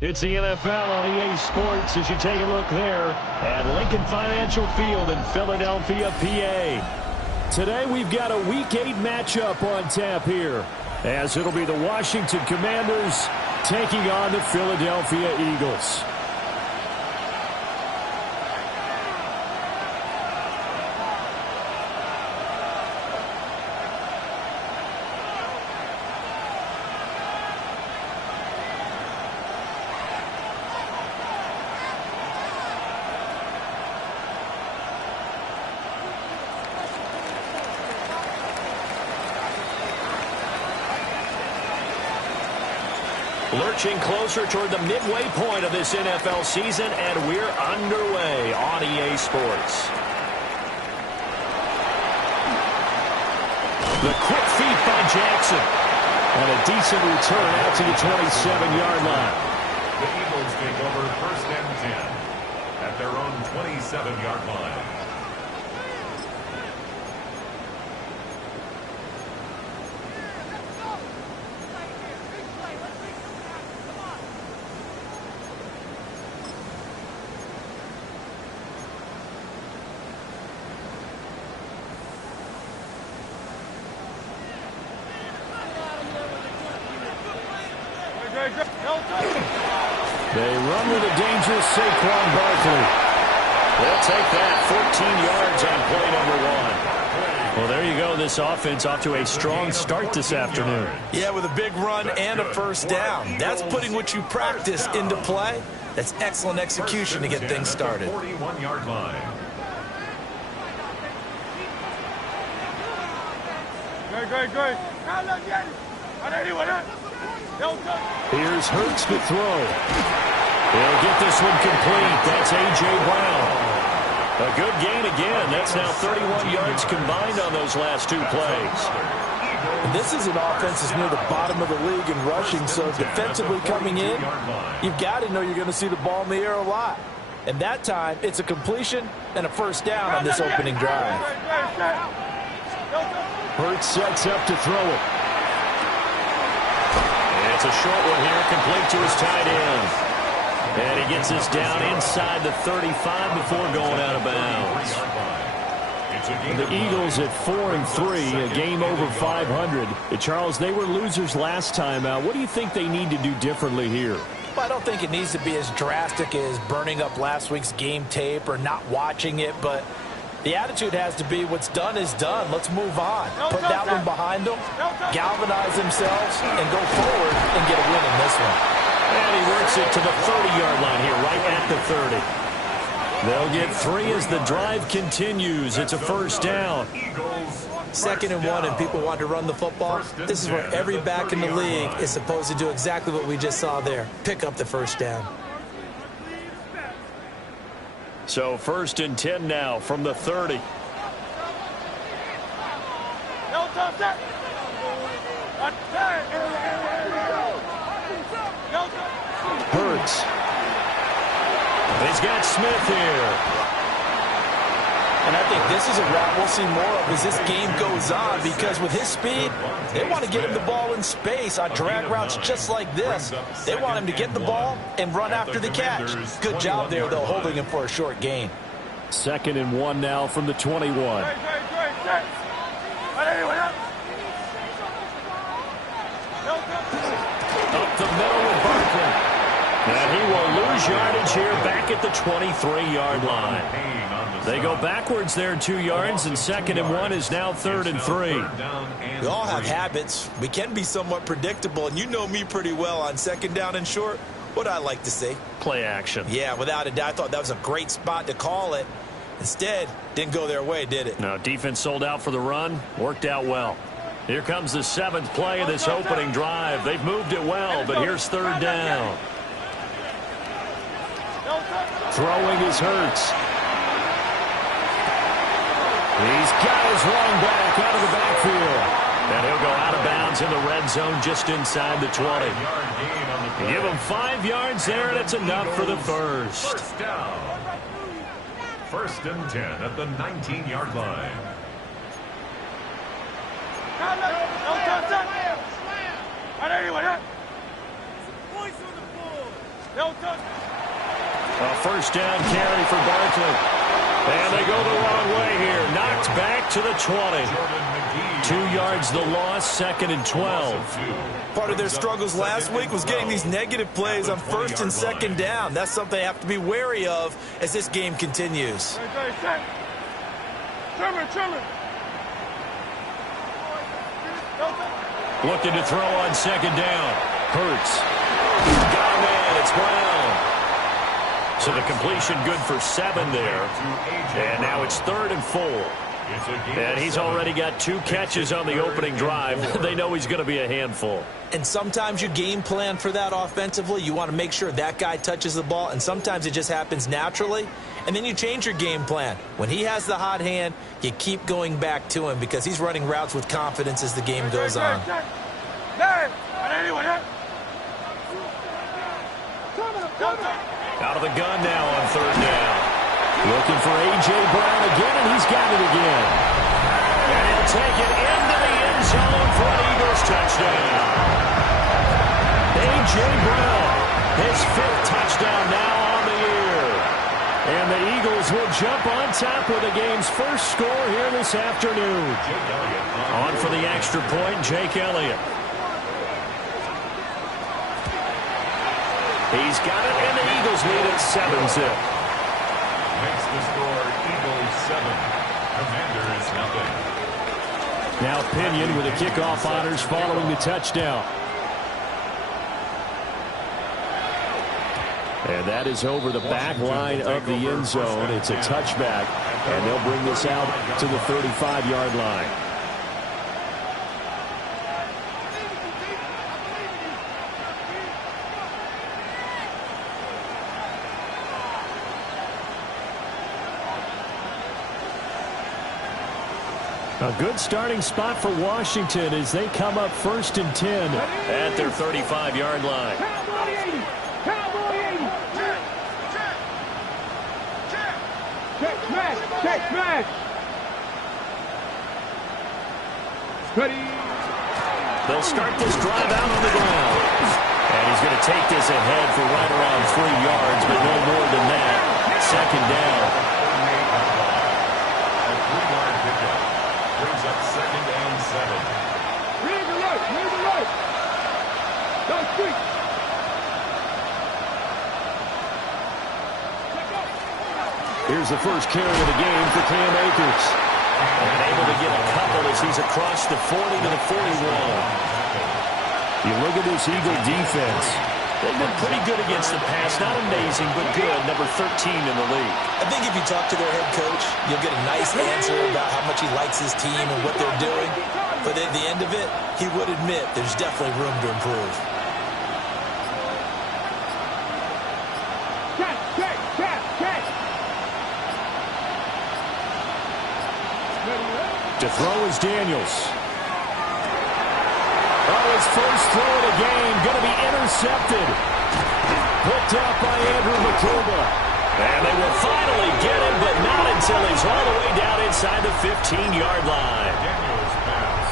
It's the NFL on EA Sports as you take a look there at Lincoln Financial Field in Philadelphia, PA. Today we've got a Week 8 matchup on tap here, as it'll be the Washington Commanders taking on the Philadelphia Eagles. Lurching closer toward the midway point of this NFL season, and we're underway on EA Sports. The quick feet by Jackson. And a decent return out to the 27-yard line. The Eagles take over 1st and 10 at their own 27-yard line. They run with a dangerous Saquon Barkley. They'll take that 14 yards on play number 1. Well, there you go. This offense off to a strong start this afternoon. Yeah, with a big run and a first down. That's putting what you practice into play. That's excellent execution to get things started. 41-yard line. Great. Here's Hurts to throw. He'll get this one complete. That's A.J. Brown. A good gain again. That's now 31 yards combined on those last 2 plays. This is an offense that's near the bottom of the league in rushing, so defensively coming in, you've got to know you're going to see the ball in the air a lot. And that time, it's a completion and a first down on this opening drive. Hurts sets up to throw it. It's a short one here, complete to his tight end. And he gets this down inside the 35 before going out of bounds. The Eagles at 4-3, a game over 500. Charles, they were losers last time out. What do you think they need to do differently here? Well, I don't think it needs to be as drastic as burning up last week's game tape or not watching it, but the attitude has to be what's done is done. Let's move on. Put that one behind them, galvanize themselves, and go forward and get a win in this one. And he works it to the 30-yard line here, right at the 30. They'll get 3 as the drive continues. It's a first down. 2nd and 1, and people want to run the football. This is where every back in the league is supposed to do exactly what we just saw there. Pick up the first down. So 1st and 10 now from the 30. Hurts. He's got Smith here. And I think this is a route we'll see more of as this game goes on, because with his speed, they want to get him the ball in space on drag routes just like this. They want him to get the ball and run after the catch. Good job there, though, holding him for a short gain. 2nd and 1 now from the 21. Up the middle with Barkley. And he will lose yardage here back at the 23-yard line. They go backwards there 2 yards, and 2nd and 1 is now 3rd and 3. We all have habits. We can be somewhat predictable, and you know me pretty well on 2nd down and short. What I like to see. Play action. Yeah, without a doubt, I thought that was a great spot to call it. Instead, didn't go their way, did it? No, defense sold out for the run. Worked out well. Here comes the 7th play of this opening drive. They've moved it well, but here's 3rd down. Throwing is Hurts. He's got his running back out of the backfield. And he'll go out of bounds in the red zone just inside the 20. Give him 5 yards there, and it's enough for the first. First down. 1st and 10 at the 19-yard line. A first down carry for Barkley. And they go the wrong way here. Knocked back to the 20. 2 yards the loss, 2nd and 12. Part of their struggles last week was getting these negative plays on 1st and 2nd down. That's something they have to be wary of as this game continues. Looking to throw on 2nd down. Hurts. Got a man. It's Brown. So the completion good for 7 there. And now it's 3rd and 4. And he's already got 2 catches on the opening drive. They know he's going to be a handful. And sometimes you game plan for that offensively. You want to make sure that guy touches the ball. And sometimes it just happens naturally. And then you change your game plan. When he has the hot hand, you keep going back to him because he's running routes with confidence as the game goes on. Out of the gun now on 3rd down. Looking for A.J. Brown again, and he's got it again. And he'll take it into the end zone for an Eagles touchdown. A.J. Brown, his 5th touchdown now on the year. And the Eagles will jump on top with the game's first score here this afternoon. On for the extra point, Jake Elliott. He's got it, and the Eagles lead at 7-zip. Makes the score Eagles 7, Commanders nothing. Now Pinion with the kickoff honors following the touchdown. And that is over the back line of the end zone. It's a touchback, and they'll bring this out to the 35-yard line. A good starting spot for Washington as they come up 1st and 10 at their 35-yard line. Cowboy 80! Cowboy 80! Check smash! Check smash! Ready! They'll start this drive out on the ground. And he's going to take this ahead for right around 3 yards, but no more than that. 2nd down. A 3-yard pickup. Brings up 2nd and 7. Read the right! Read the right! Don't speak! Here's the first carry of the game for Cam Akers. And able to get a couple as he's across the 40 to the 41. You look at this Eagle defense. They've been pretty good against the pass. Not amazing, but good. Number 13 in the league. I think if you talk to their head coach, you'll get a nice answer about how much he likes his team and what they're doing. But at the end of it, he would admit there's definitely room to improve. Catch! To throw is Daniels. Oh, his first throw of the game going to be intercepted. Picked up by Andrew McCulba. And they will finally get him, but not until he's all the way down inside the 15-yard line. Daniels pass.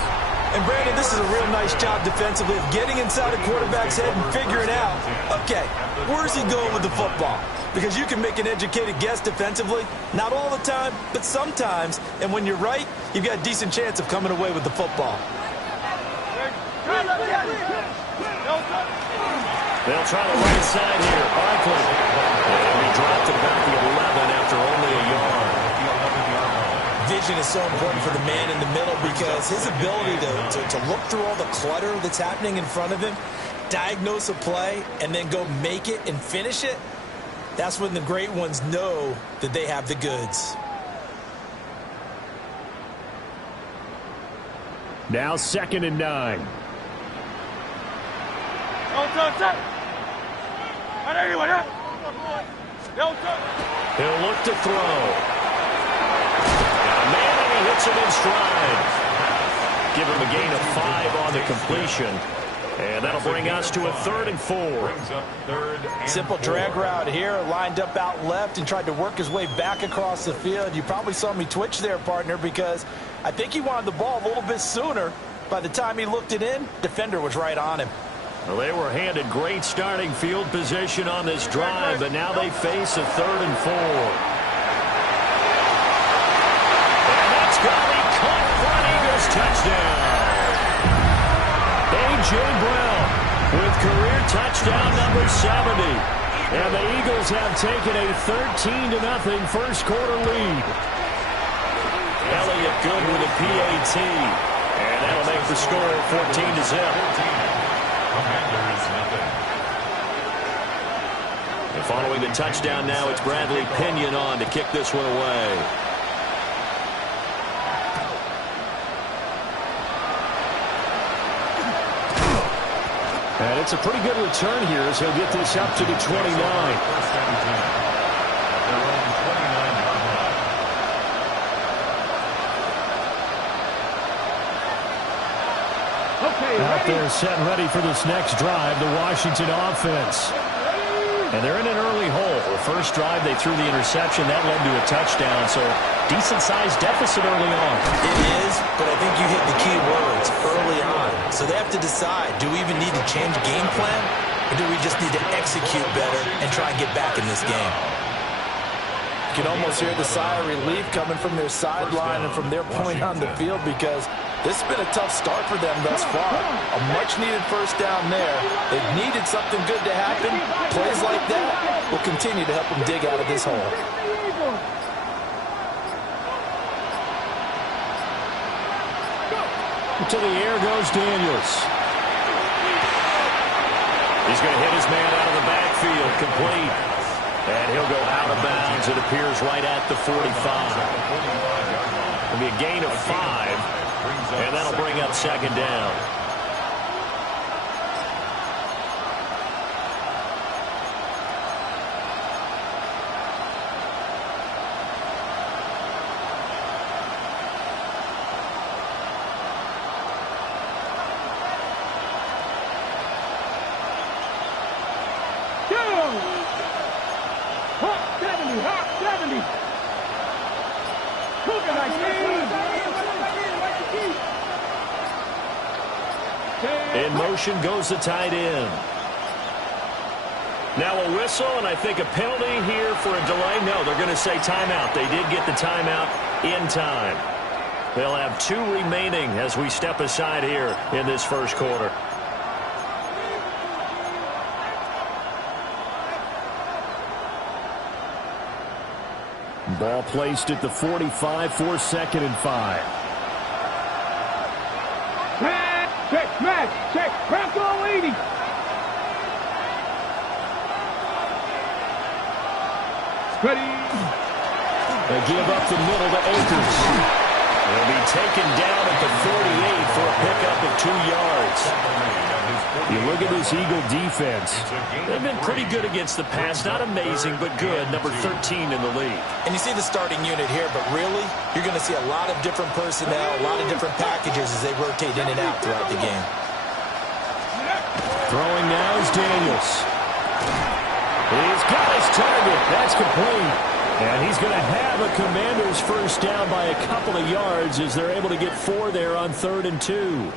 And Brandon, this is a real nice job defensively of getting inside a quarterback's head and figuring out, okay, where's he going with the football? Because you can make an educated guess defensively, not all the time, but sometimes. And when you're right, you've got a decent chance of coming away with the football. They'll try the right side here. Barkley. And he dropped it about the 11 after only a yard. Vision is so important for the man in the middle because his ability to look through all the clutter that's happening in front of him, diagnose a play, and then go make it and finish it, that's when the great ones know that they have the goods. Now 2nd and 9. He'll look to throw. Got a man, and he hits him in stride. Give him a gain of 5 on the completion. And that'll bring us to a 3rd and 4. Brings up 3rd and Simple 4. drag route here, lined up out left and tried to work his way back across the field. You probably saw me twitch there, partner, because I think he wanted the ball a little bit sooner. By the time he looked it in, defender was right on him. Well, they were handed great starting field position on this drive, but now they face a 3rd and 4. And that's got to be caught front. Eagles touchdown. A.J. Brown with career touchdown number 70. And the Eagles have taken a 13-0 first quarter lead. Elliott good with a PAT. And that'll make the score 14-0. And following the touchdown now, it's Bradley Pinion on to kick this one away. And it's a pretty good return here as he'll get this up to the 29. Out there set ready for this next drive, the Washington offense. And they're in an early hole. The first drive, they threw the interception. That led to a touchdown, so decent-sized deficit early on. It is, but I think you hit the key words, early on. So they have to decide, do we even need to change game plan, or do we just need to execute better and try and get back in this game? You can almost hear the sigh of relief coming from their sideline and from their point on the field, because this has been a tough start for them thus far. A much-needed first down there. They've needed something good to happen. Plays like that will continue to help them dig out of this hole. To the air goes Daniels. He's going to hit his man out of the backfield, complete. And he'll go out of bounds. It appears right at the 45. It'll be a gain of 5. And that'll bring up second down. Hot 70, hot 70. Cooking like In motion goes the tight end. Now a whistle, and I think a penalty here for a delay. No, they're going to say timeout. They did get the timeout in time. They'll have 2 remaining as we step aside here in this first quarter. Ball placed at the 45 for 2nd and 5. Check, smash, check, crack on 80. Ready. They give up the middle to Akers. He'll be taken down at the 48 for a pickup of 2 yards. You look at this Eagle defense. They've been pretty good against the pass. Not amazing, but good. Number 13 in the league. And you see the starting unit here, but really, you're going to see a lot of different personnel, a lot of different packages as they rotate in and out throughout the game. Throwing now is Daniels. He's got his target. That's complete. And he's going to have a Commander's first down by a couple of yards as they're able to get 4 there on 3rd and 2.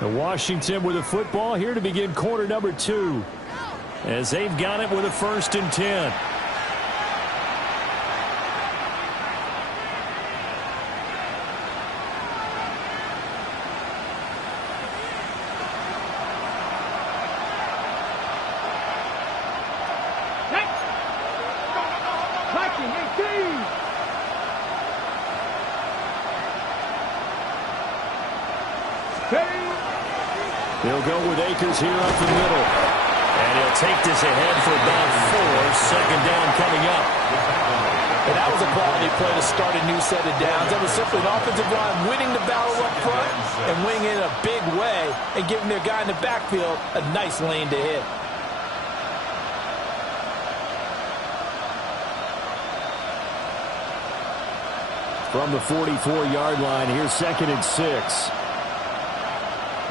And Washington with a football here to begin quarter number 2 as they've got it with a 1st and 10. They'll go with Akers here up the middle. And he'll take this ahead for about 4. 2nd down coming up. And that was a quality play to start a new set of downs. That was simply an offensive line winning the battle up front and winning in a big way and giving their guy in the backfield a nice lane to hit. From the 44-yard line, here's 2nd and 6.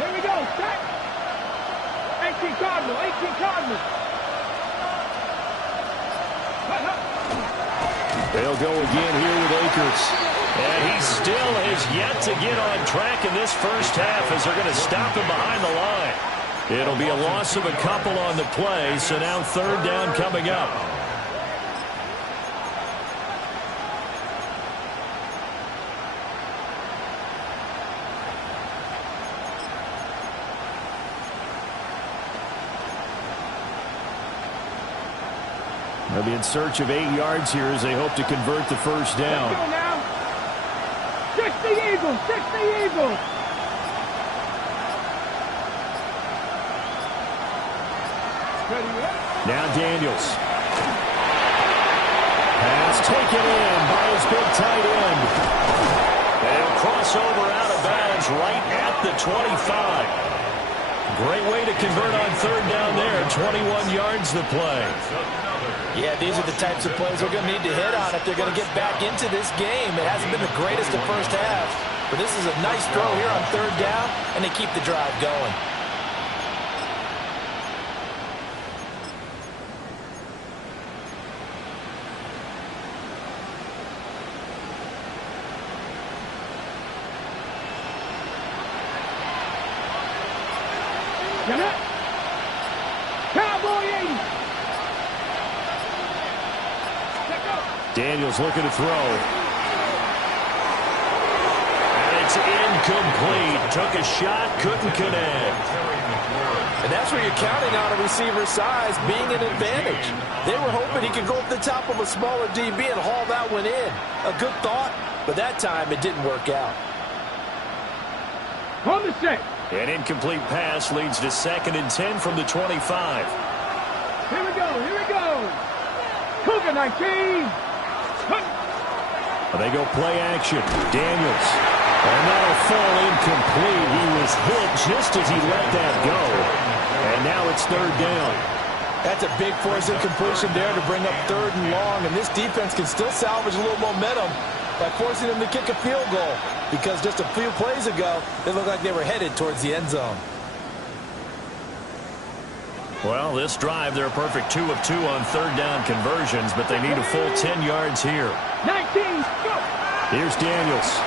Here we go, set. 18 Cardinal, 18 Cardinal. They'll go again here with Akers. And he still has yet to get on track in this first half as they're going to stop him behind the line. It'll be a loss of a couple on the play, so now third down coming up. They'll be in search of 8 yards here as they hope to convert the first down. Let's go now. 60 Eagles, 60 Eagles. Now Daniels. Pass taken in by his big tight end. And cross over out of bounds right at the 25. Great way to convert on third down there. 21 yards the play. Yeah, these are the types of plays they're going to need to hit on if they're going to get back into this game. It hasn't been the greatest of first halves, but this is a nice throw here on third down, and they keep the drive going. Cowboy 80. Daniels looking to throw. And it's incomplete. Took a shot, couldn't connect. And that's where you're counting on a receiver's size being an advantage. They were hoping he could go up the top of a smaller DB and haul that one in. A good thought, but that time it didn't work out. On the set. An incomplete pass leads to 2nd and 10 from the 25. Here we go, here we go. Cougar 19. They go play action. Daniels. And that'll fall incomplete. He was hit just as he let that go. And now it's third down. That's a big force incompletion there to bring up third and long, and this defense can still salvage a little momentum by forcing them to kick a field goal, because just a few plays ago, they looked like they were headed towards the end zone. Well, this drive, they're a perfect 2 of 2 on third down conversions, but they need a full 10 yards here. 19, go! Here's Daniels.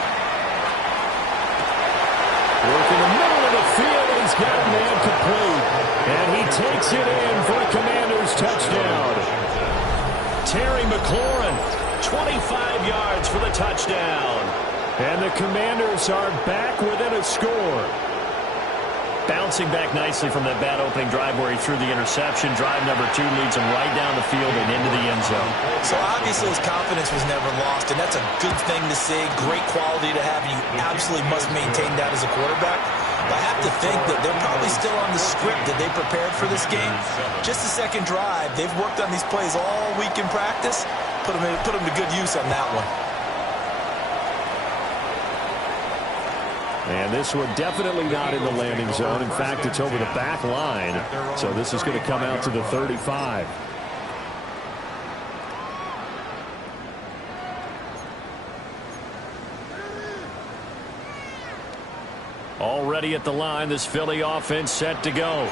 Working the middle of the field, and he's got a man complete. And he takes it in for a Commanders touchdown. Terry McLaurin, 25 yards for the touchdown. And the Commanders are back within a score. Bouncing back nicely from that bad opening drive where he threw the interception. Drive number 2 leads him right down the field and into the end zone. So obviously his confidence was never lost, and that's a good thing to see. Great quality to have, and you absolutely must maintain that as a quarterback. But I have to think that they're probably still on the script that they prepared for this game. Just the second drive. They've worked on these plays all week in practice. Put them to good use on that one. And this one definitely not in the landing zone. In fact, it's over the back line. So this is going to come out to the 35. Already at the line, this Philly offense set to go.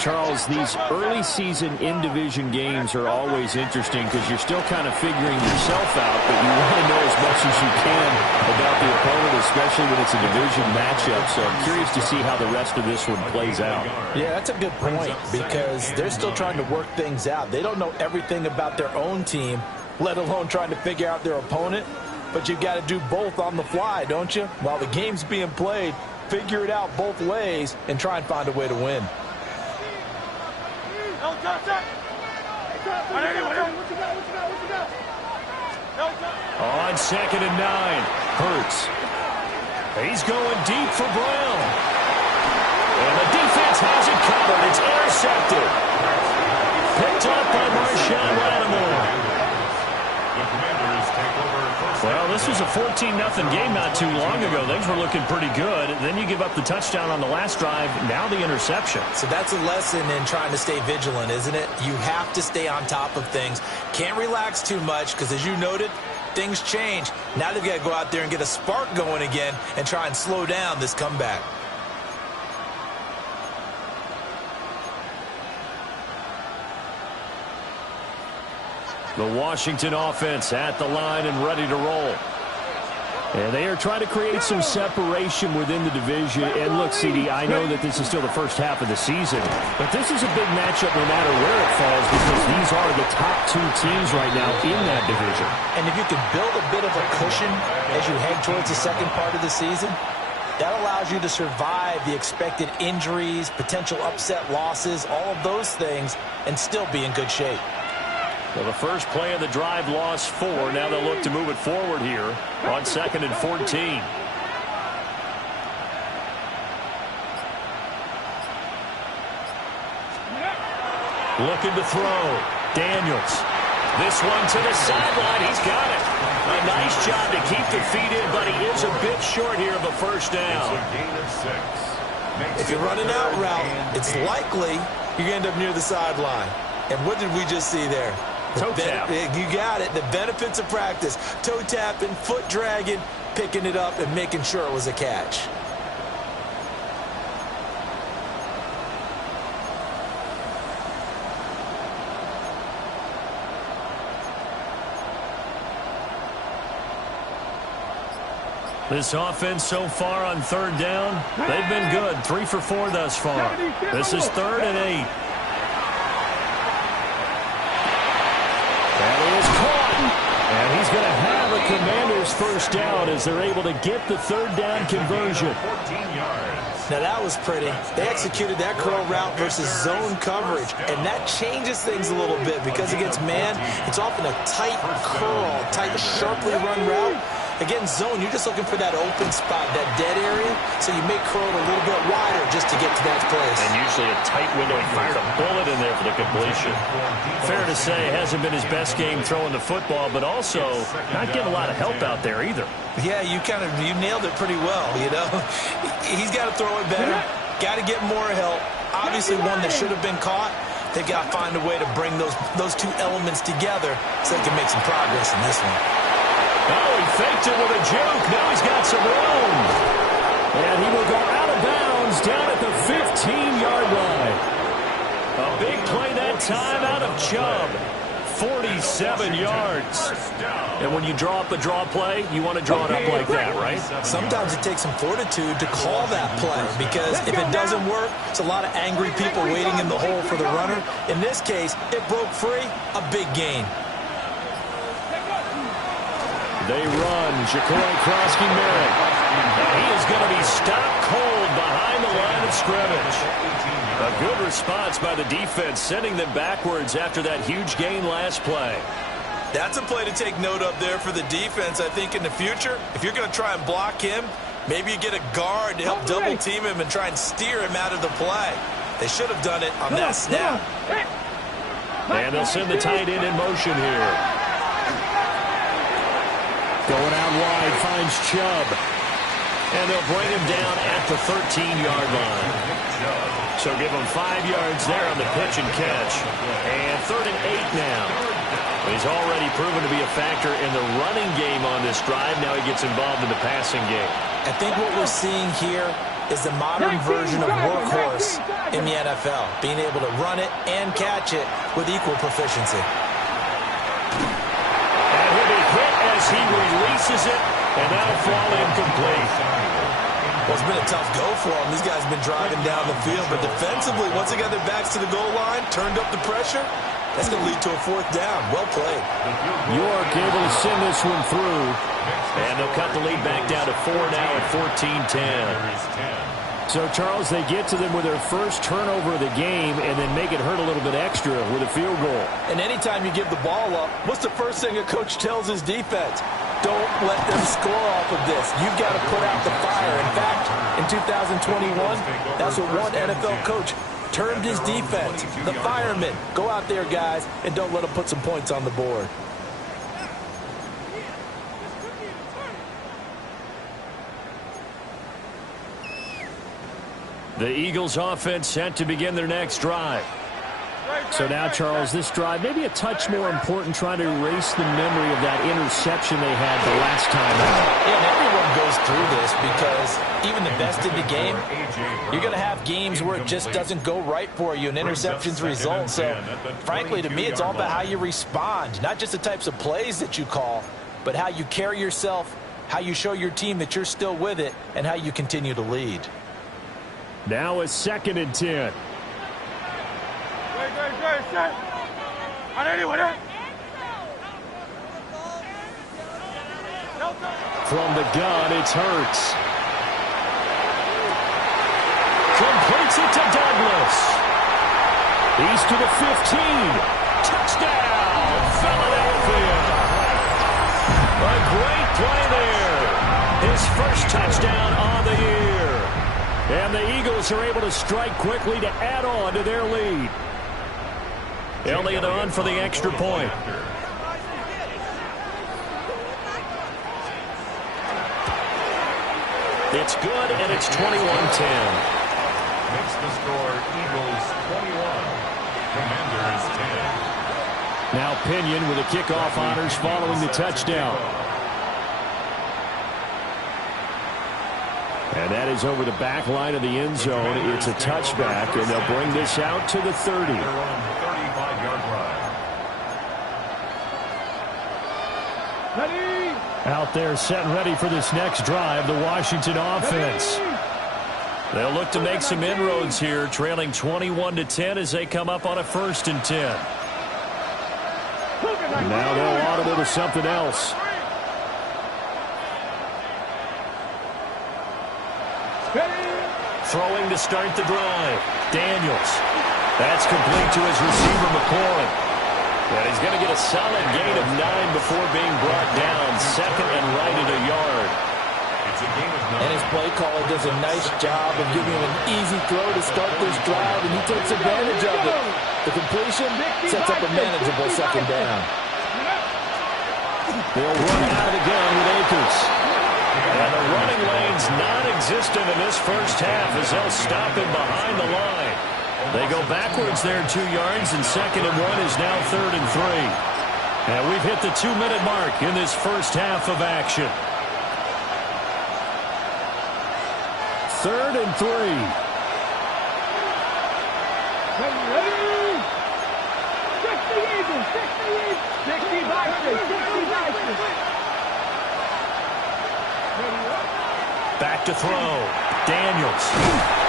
Charles, these early season in-division games are always interesting because you're still kind of figuring yourself out, but you want to know as much as you can about the opponent, especially when it's a division matchup. So I'm curious to see how the rest of this one plays out. Yeah, that's a good point because they're still trying to work things out. They don't know everything about their own team, let alone trying to figure out their opponent. But you've got to do both on the fly, don't you? While the game's being played, figure it out both ways and try and find a way to win. On 2nd and 9, Hurts. He's going deep for Brown. And the defense has it covered. It's intercepted. Picked up by Marshawn Lattimore. Well, this was a 14-0 game not too long ago. Things were looking pretty good. Then you give up the touchdown on the last drive. Now the interception. So that's a lesson in trying to stay vigilant, isn't it? You have to stay on top of things. Can't relax too much because, as you noted, things change. Now they've got to go out there and get a spark going again and try and slow down this comeback. The Washington offense at the line and ready to roll. And they are trying to create some separation within the division. And look, CD, I know that this is still the first half of the season, but this is a big matchup no matter where it falls because these are the top two teams right now in that division. And if you can build a bit of a cushion as you head towards the second part of the season, that allows you to survive the expected injuries, potential upset losses, all of those things, and still be in good shape. Well, the first play of the drive lost 4. Now they'll look to move it forward here on 2nd and 14. Looking to throw. Daniels. This one to the sideline. He's got it. A nice job to keep the feet in, but he is a bit short here of a first down. If you're running out route, it's likely you're going to end up near the sideline. And what did we just see there? Toe tap. You got it. The benefits of practice. Toe tapping, foot dragging, picking it up, and making sure it was a catch. This offense so far on 3rd down, they've been good. 3 for 4 thus far. This is 3rd and 8. That is caught. And he's going to have a Commander's first down as they're able to get the 3rd down conversion. 14 yards. Now that was pretty. They executed that curl route versus zone coverage, and that changes things a little bit because against man, it's often a tight curl, tight, sharply run route. Against zone, you're just looking for that open spot, that dead area, so you make curl a little bit wider just to get to that place. And usually a tight window. He fired a bullet in there for the completion. Fair to say, hasn't been his best game throwing the football, but also not getting a lot of help out there either. Yeah, you nailed it pretty well, you know. He's got to throw it better, got to get more help. Obviously one that should have been caught. They've got to find a way to bring those two elements together so they can make some progress in this one. Oh, he faked it with a juke. Now he's got some room. And he will go out of bounds down at the 15-yard line. A big play that time out of Chubb. 47 yards. And when you draw up a draw play, you want to draw it up like that, right? Sometimes it takes some fortitude to call that play because if it doesn't work, it's a lot of angry people waiting in the hole for the runner. In this case, it broke free, a big gain. They run. Ja'Cory Krosky-Merritt. He is going to be stopped cold behind the line of scrimmage. A good response by the defense, sending them backwards after that huge gain last play. That's a play to take note of there for the defense. I think in the future, if you're going to try and block him, maybe you get a guard to help double team him and try and steer him out of the play. They should have done it on that snap. And they'll send the tight end in motion here. Going out wide, finds Chubb. And they'll bring him down at the 13-yard line. So give him 5 yards there on the pitch and catch. And 3rd and 8 now. He's already proven to be a factor in the running game on this drive. Now he gets involved in the passing game. I think what we're seeing here is the modern version of workhorse in the NFL, being able to run it and catch it with equal proficiency. And he'll be hit as he releases it, and that'll fall incomplete. Well, it's been a tough go for them. These guys have been driving down the field, but defensively, once they got their backs to the goal line, turned up the pressure, that's going to lead to a 4th down. Well played. York able to send this one through. And they'll cut the lead back down to 4 now at 14-10. So, Charles, they get to them with their first turnover of the game and then make it hurt a little bit extra with a field goal. And anytime you give the ball up, what's the first thing a coach tells his defense? Don't let them score off of this. You've got to put out the fire. In fact, in 2021, that's what one NFL coach termed his defense. The firemen. Go out there, guys, and don't let them put some points on the board. The Eagles offense set to begin their next drive. So now, Charles, this drive maybe a touch more important, trying to erase the memory of that interception they had the last time out. Yeah, and everyone goes through this because even the best in the game, you're going to have games where it just doesn't go right for you and interceptions result. So, frankly, to me, it's all about how you respond, not just the types of plays that you call, but how you carry yourself how you show your team that you're still with it, and how you continue to lead. Now a 2nd and 10. From the gun, it's Hurts. Completes it to Douglas. He's to the 15. Touchdown, Philadelphia. A great play there. His first touchdown on the year. And the Eagles are able to strike quickly to add on to their lead. Elliott on for the extra point. It's good, and it's 21-10. Makes the score Eagles 21, Commanders 10. Now Pinion with the kickoff honors following the touchdown. And that is over the back line of the end zone. It's a touchback, and they'll bring this out to the 30. They're on 35-yard line. Out there set and ready for this next drive, the Washington offense. They'll look to make some inroads here, trailing 21-10 as they come up on a 1st and 10. And now they'll audible to something else. Throwing to start the drive. Daniels. That's complete to his receiver, McLaurin. And he's going to get a solid gain of 9 before being brought down. 2nd and right at a yard. It's a gain of 9. And his play caller does a nice job of giving him an easy throw to start this drive, and he takes advantage of it. The completion sets up a manageable 2nd down. They'll run out of the gun with Akers. And the running lane's non-existent in this first half as they'll stop him behind the line. They go backwards there 2 yards, and 2nd and 1 is now 3rd and 3. And we've hit the 2-minute mark in this first half of action. 3rd and 3. Ready? 60 Eagles, 60 Vikings. Back to throw. Daniels.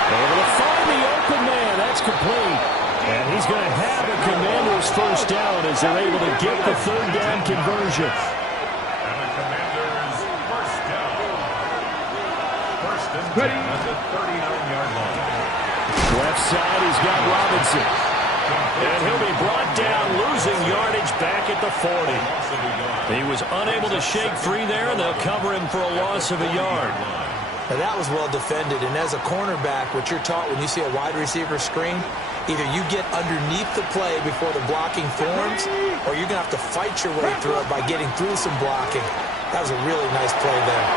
Able to find the open man. That's complete. And he's going to have a Commanders first down as they're able to get the 3rd down conversion. And the Commanders first down. 1st and 10 at the 39-yard line. Left side, he's got Robinson. And he'll be brought down, losing yardage back at the 40. He was unable to shake free there, and they'll cover him for a loss of a yard. Now that was well defended, and as a cornerback, what you're taught when you see a wide receiver screen, either you get underneath the play before the blocking forms, or you're going to have to fight your way through it by getting through some blocking. That was a really nice play there.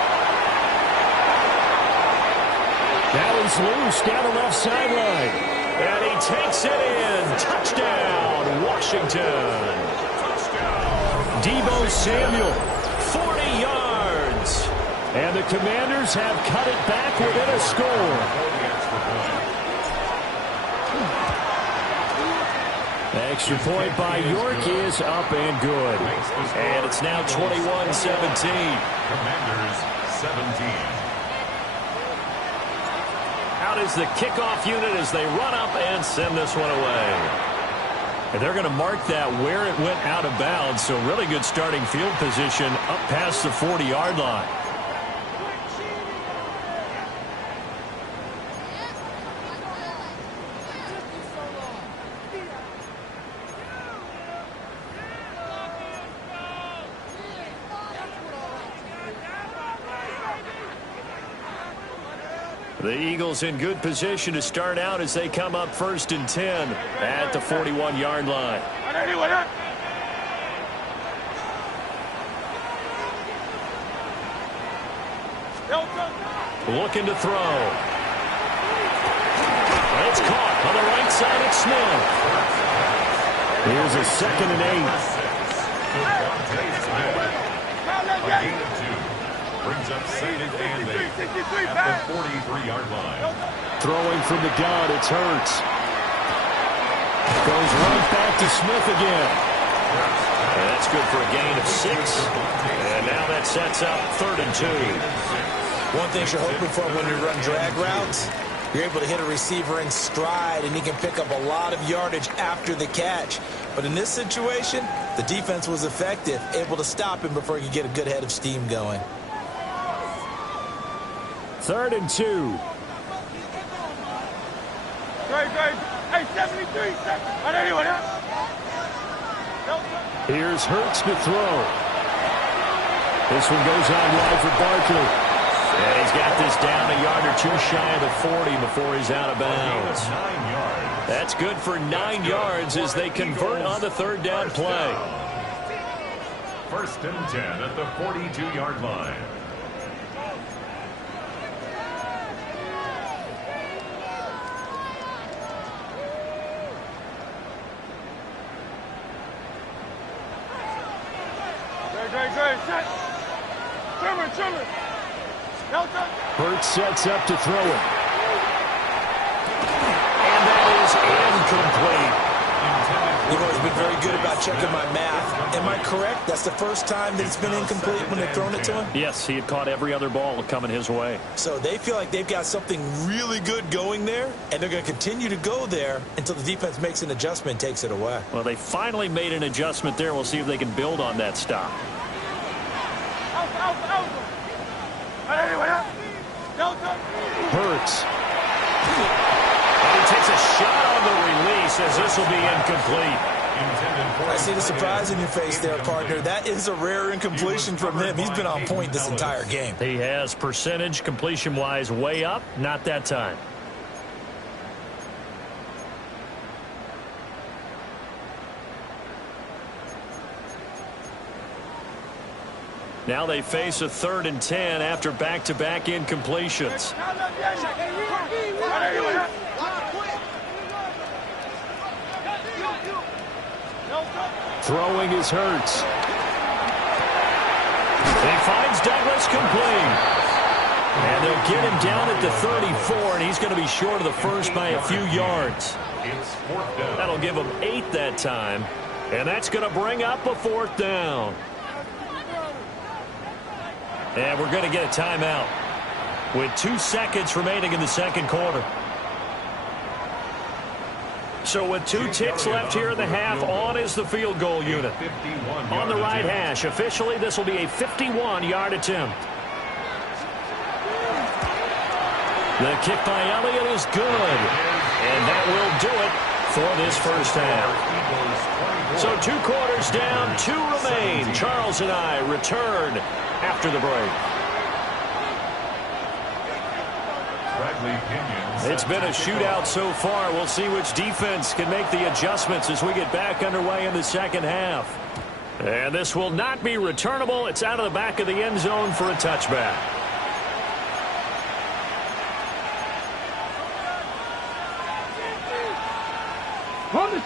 Now he's loose down the left sideline. And he takes it in. Touchdown, Washington. Deebo Samuel, 40 yards. And the Commanders have cut it back within a score. Extra point by York is up and good. And it's now 21-17. Commanders 17. Out is the kickoff unit as they run up and send this one away. And they're going to mark that where it went out of bounds. So really good starting field position up past the 40-yard line. The Eagles in good position to start out as they come up 1st and 10 at the 41-yard line. Looking to throw. It's caught on the right side of Smith. Here's a 2nd and 8. A gain of 2. Brings up 2nd and 8 at the 43-yard line. Throwing from the gun, it's Hurts. Goes right back to Smith again. And that's good for a gain of 6. And now that sets up 3rd and 2. One thing you're hoping for when you run drag routes, you're able to hit a receiver in stride, and he can pick up a lot of yardage after the catch. But in this situation, the defense was effective, able to stop him before he could get a good head of steam going. 3rd and 2. Great. Hey, 73 seconds. On anyone else? Here's Hurts to throw. This one goes on wide for Barkley. And he's got this down a yard or 2 shy of the 40 before he's out of bounds. 9 yards. That's good for 9 yards as they convert on the 3rd down play. 1st and 10 at the 42-yard line. Great. Set. Trimmer. Hurts sets up to throw it. And that is incomplete. You've always been very good about checking my math. Am I correct? That's the first time that it's been incomplete when they've thrown it to him? Yes, he had caught every other ball coming his way. So they feel like they've got something really good going there, and they're going to continue to go there until the defense makes an adjustment and takes it away. Well, they finally made an adjustment there. We'll see if they can build on that stop. Out. On anyone else? Hurts. And he takes a shot on the release as this will be incomplete. I see the surprise in your face there, partner. That is a rare incompletion from him. He's been on point this entire game. He has percentage completion-wise way up. Not that time. Now they face a 3rd and 10 after back-to-back incompletions. Throwing is Hurts. He finds Douglas complete. And they'll get him down at the 34, and he's going to be short of the first by a few yards. It's 4th down. That'll give him 8 that time. And that's going to bring up a 4th down. And we're going to get a timeout with 2 seconds remaining in the 2nd quarter. So with 2 ticks left here in the half, on is the field goal unit. On the right hash, officially this will be a 51-yard attempt. The kick by Elliott is good. And that will do it for this first half. So 2 quarters down, 2 remain. Charles and I return after the break. It's been a shootout so far. We'll see which defense can make the adjustments as we get back underway in the 2nd half. And this will not be returnable. It's out of the back of the end zone for a touchback.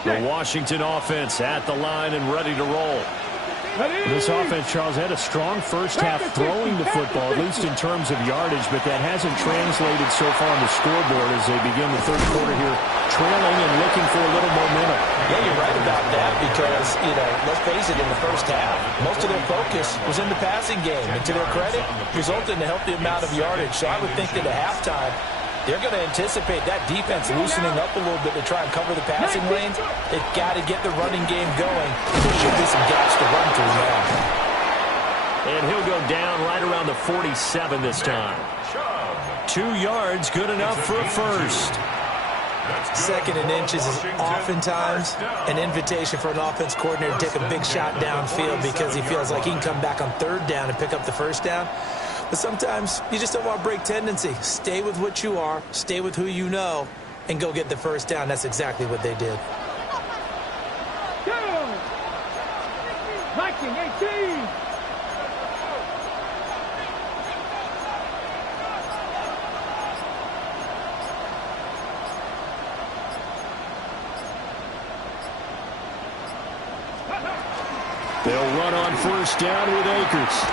The Washington offense at the line and ready to roll. This offense, Charles, had a strong first half throwing the football, at least in terms of yardage, but that hasn't translated so far on the scoreboard as they begin the 3rd quarter here, trailing and looking for a little momentum. Yeah, you're right about that because, let's face it, in the first half, most of their focus was in the passing game. And to their credit, resulted in a healthy amount of yardage. So I would think that at halftime, they're going to anticipate that defense loosening up a little bit to try and cover the passing lanes. They've got to get the running game going. There should be some gaps to run through now. And he'll go down right around the 47 this time. 2 yards, good enough for a first. 2nd and inches is oftentimes an invitation for an offense coordinator to take a big shot downfield because he feels like he can come back on 3rd down and pick up the first down. But sometimes you just don't want to break tendency. Stay with what you are, stay with who you know, and go get the first down. That's exactly what they did. Viking 18. They'll run on first down with Akers.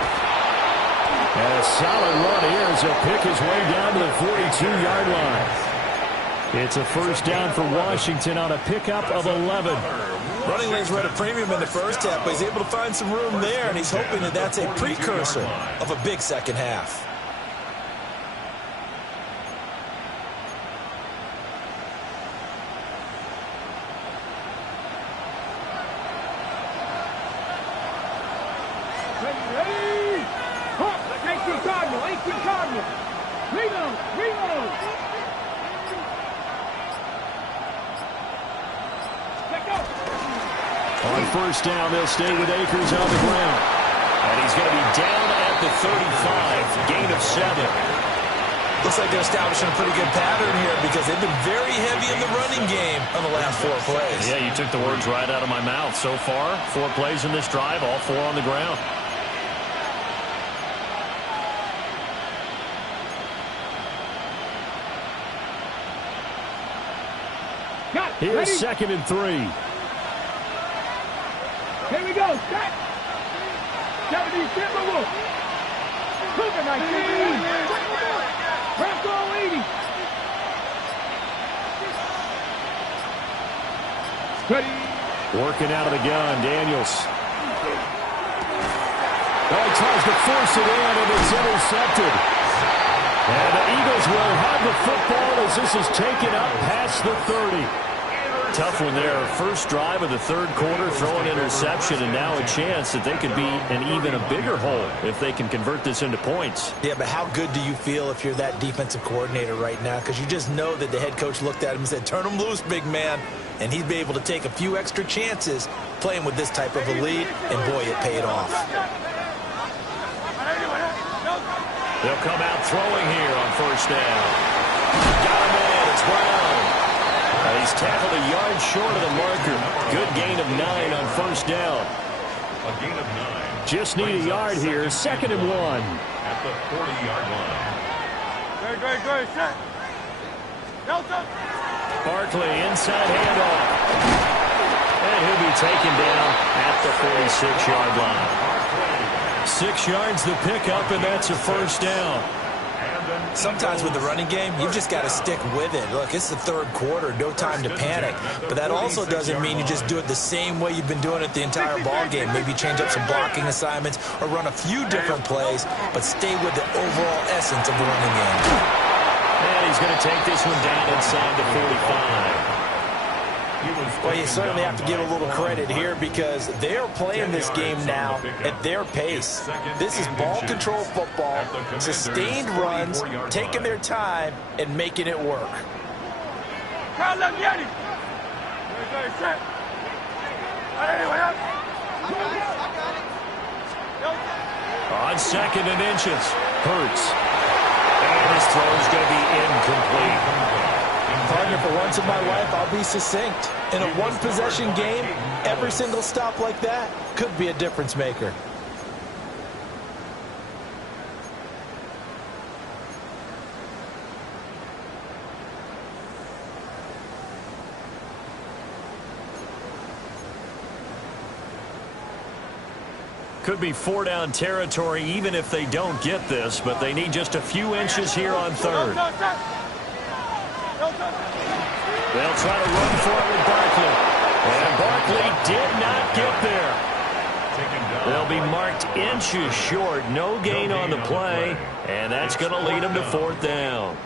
And a solid run here as he'll pick his way down to the 42-yard line. It's a first down for Washington on a pickup of 11. Running lanes were at a premium in the first half, but he's able to find some room there, and he's hoping that that's a precursor of a big second half. Ready? Hop! 19 Cardinal, 18 Cardinal. Reload, reload. Let go. On first down, they'll stay with Akers on the ground. And he's going to be down at the 35, gain of 7. Looks like they're establishing a pretty good pattern here because they've been very heavy in the running game on the last 4 plays. Yeah, you took the words right out of my mouth. So far, 4 plays in this drive, all 4 on the ground. Here's 2nd and 3. Here we go. Set. 70 Timberwolf. Cougar 19. Bronco 80. Ready. Working out of the gun, Daniels. Oh, he tries to force it in, and it's intercepted. And the Eagles will have the football as this is taken up past the 30. Tough one there. First drive of the third quarter, throwing interception, and now a chance that they could be in even a bigger hole if they can convert this into points. Yeah, but how good do you feel if you're that defensive coordinator right now? Because you just know that the head coach looked at him and said, turn him loose, big man. And he'd be able to take a few extra chances playing with this type of a lead, and boy, it paid off. They'll come out throwing here on first down. Got him in. It's Brown. He's tackled a yard short of the marker. Good gain of 9 on first down. A gain of 9. Just need a yard here. 2nd and 1. At the 40-yard line. Good. Set. Delta. Barkley inside handoff. And he'll be taken down at the 46-yard line. 6 yards the pickup, and that's a first down. Sometimes with the running game, you've just got to stick with it. Look, it's the third quarter, no time to panic. But that also doesn't mean you just do it the same way you've been doing it the entire ball game. Maybe change up some blocking assignments or run a few different plays, but stay with the overall essence of the running game. And he's going to take this one down inside the 45. Well, you certainly have to give a little credit here because they are playing this game now at their pace. This is ball control football, sustained runs, taking their time, and making it work. On 2nd and inches, Hurts. And his throw is going to be incomplete. Partner, for once in my life, I'll be succinct. In a one-possession game, every single stop like that could be a difference maker. Could be 4-down territory even if they don't get this, but they need just a few inches here on third. They'll try to run for it with Barkley. And Barkley did not get there. They'll be marked inches short. No gain on the play. And that's going to lead them to 4th down.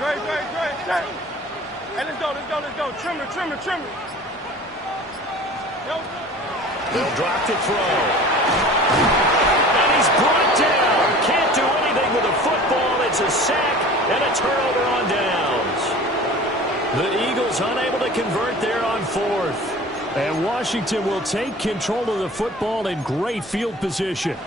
Great. Hey, let's go. Trimmer. They'll drop to throw. And he's brought down. Can't do anything with the football. It's a sack and a turnover on downs. The Eagles unable to convert there on fourth. And Washington will take control of the football in great field position.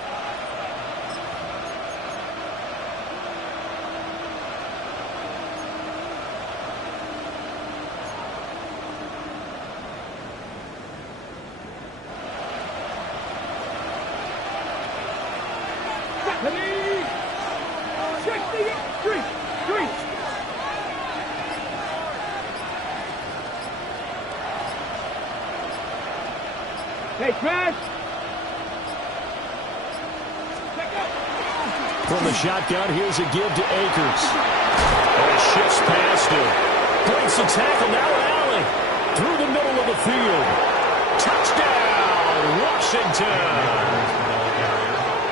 Hey, Chris! From the shotgun, here's a give to Akers. And shifts past him. Breaks the tackle, now Allen. Through the middle of the field. Touchdown, Washington!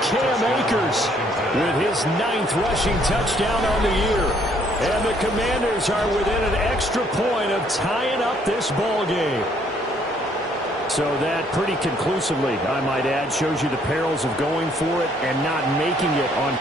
Cam Akers with his 9th rushing touchdown on the year. And the Commanders are within an extra point of tying up this ball game. So that pretty conclusively, I might add, shows you the perils of going for it and not making it on.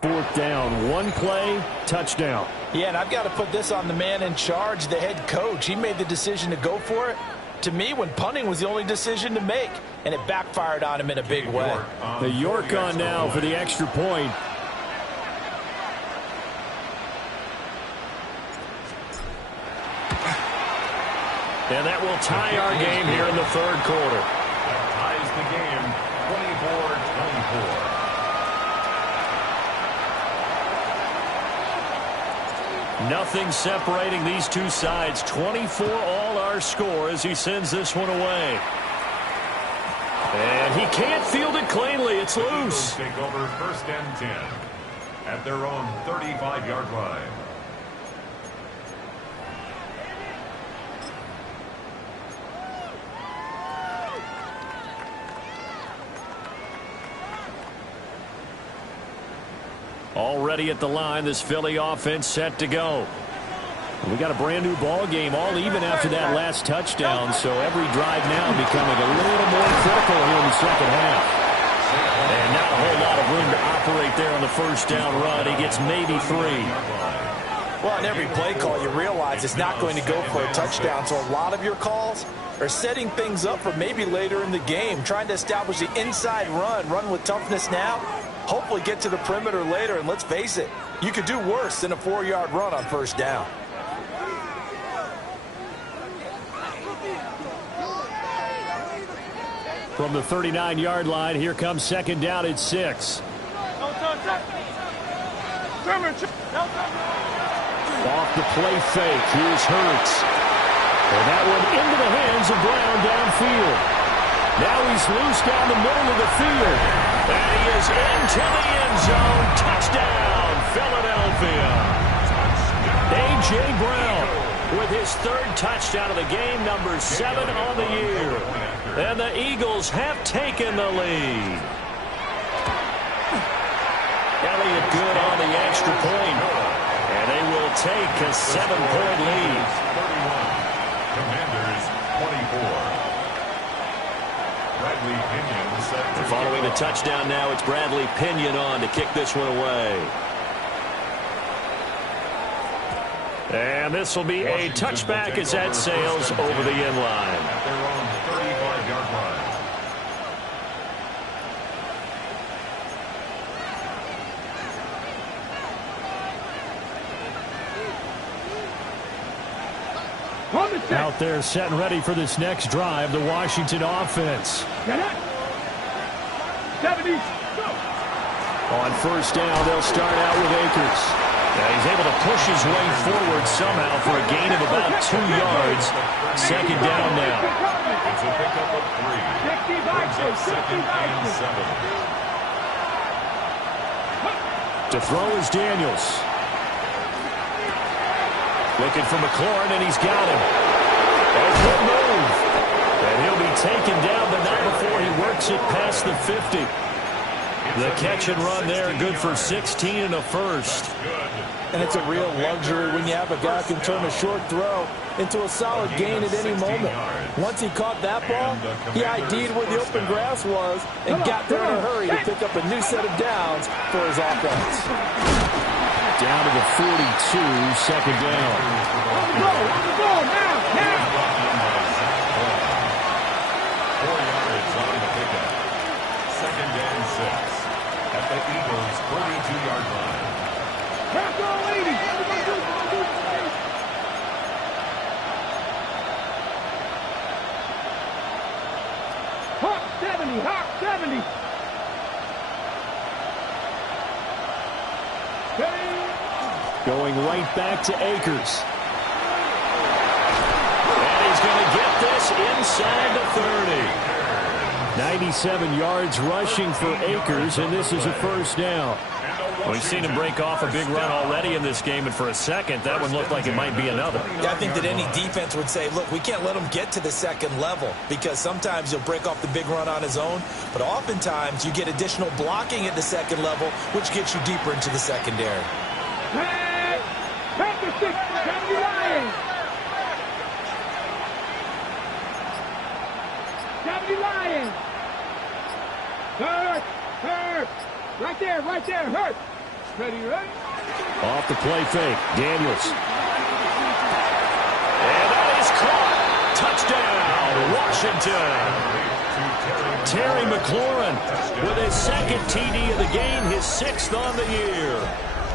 Fourth down, one play, touchdown. Yeah, and I've got to put this on the man in charge, the head coach. He made the decision to go for it. To me, when punting was the only decision to make, and it backfired on him in a big way. The York on now for the extra point. And that will tie our game here in the third quarter. That ties the game 24-24. Nothing separating these two sides. 24 all our score as he sends this one away. And he can't field it cleanly. It's loose. Take over first and 10 at their own 35-yard line. Already at the line, this Philly offense set to go. We got a brand new ball game, all even after that last touchdown, so every drive now becoming a little more critical here in the second half. And not a whole lot of room to operate there on the first down run. He gets maybe 3. Well, on every play call, you realize it's not going to go for a touchdown, so a lot of your calls are setting things up for maybe later in the game, trying to establish the inside run with toughness now, hopefully get to the perimeter later, and let's face it, you could do worse than a 4-yard run on first down. From the 39-yard line, here comes second down at 6. Off the play fake, here's Hurts. And that one into the hands of Brown downfield. Now he's loose down the middle of the field. And he is into the end zone. Touchdown, Philadelphia. A.J. Brown with his 3rd touchdown of the game, number 7 on the year. And the Eagles have taken the lead. Elliott good on the extra point. And they will take a 7-point lead. 31. Commanders 24. Bradley Pinion set to Following the touchdown now, it's Bradley Pinion on to kick this one away. And this will be a touchback as that sails over the end line. at their own 35-yard line. Out there set and ready for this next drive, the Washington offense. 70. On first down, they'll start out with Akers. Now he's able to push his way forward somehow for a gain of about 2 yards. Second down now. It's a pickup of 3. Brings up second and 7. To throw is Daniels. Looking for McLaurin, and he's got him. A good move. And he'll be taken down, but not before he works it past the 50. The catch and run there, good for 16 and a first. And it's a real luxury when you have a guy who can turn a short throw into a solid gain at any moment. Once he caught that ball, he ID'd where the open grass was and got there in a hurry to pick up a new set of downs for his offense. Down to the 42, second down. On the ball, now. 4 yards on the pickup. Second and 6 at the Eagles' 42-yard line. Pass all 80. Hawk 70. Hawk 70. Going right back to Akers. And he's going to get this inside the 30. 97 yards rushing for Akers, and this is a first down. We've seen him break off a big run already in this game, and for a second, that one looked like it might be another. Yeah, I think that any defense would say, look, we can't let him get to the second level because sometimes he'll break off the big run on his own, but oftentimes you get additional blocking at the second level, which gets you deeper into the secondary. Panther 6, 70 Lions. 70 Lions. Hurt. Right there, hurt. Ready? Off the play fake, Daniels. And that is caught. Touchdown, Washington. Terry McLaurin with his second TD of the game, his 6th on the year.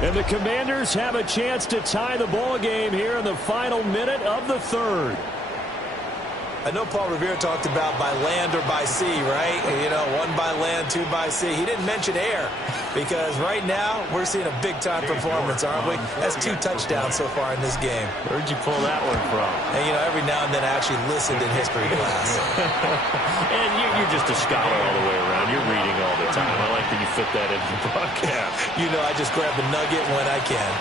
And the Commanders have a chance to tie the ball game here in the final minute of the 3rd. I know Paul Revere talked about by land or by sea, right? You know, 1 by land, 2 by sea. He didn't mention air because right now we're seeing a big-time performance, aren't we? That's 2 touchdowns so far in this game. Where'd you pull that one from? And, you know, every now and then I actually listened in history class. And you're just a scholar all the way around. You're reading all the time. I like that you fit that into the broadcast. You know, I just grab the nugget when I can.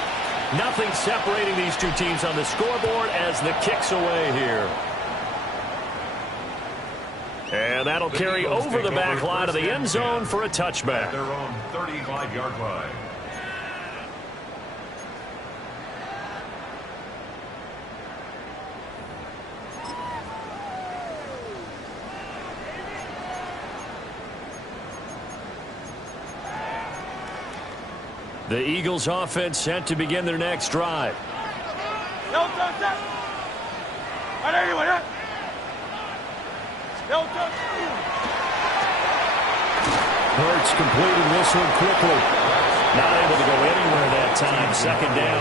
Nothing separating these two teams on the scoreboard as the kick's away here. And that'll carry over the back line of the end zone for a touchback. At their own 35-yard line. The Eagles offense set to begin their next drive. Hurts completing this one quickly. Not able to go anywhere that time. Second down.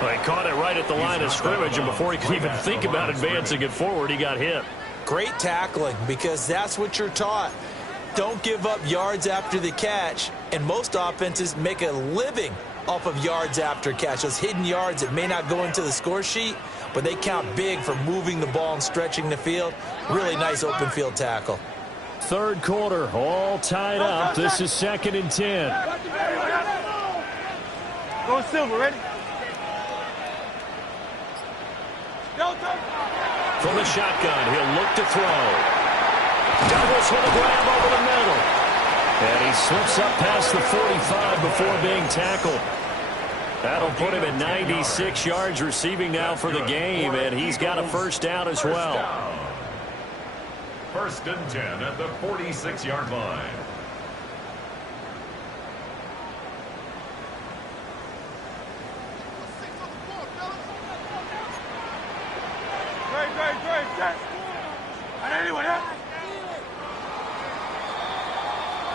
Well, he caught it right at the line of scrimmage, and before he could even think about advancing it forward, he got hit. Great tackling, because that's what you're taught. Don't give up yards after the catch, and most offenses make a living off of yards after catch. Those hidden yards that may not go into the score sheet, but they count big for moving the ball and stretching the field. Really nice open field tackle. Third quarter, all tied up. This is 2nd and 10. Go Silver, ready? From the shotgun, he'll look to throw. Douglas with a grab over the middle. And he slips up past the 45 before being tackled. That'll put him at 96 yards receiving now for the game, and he's got a first down as well. 1st and 10 at the 46-yard line.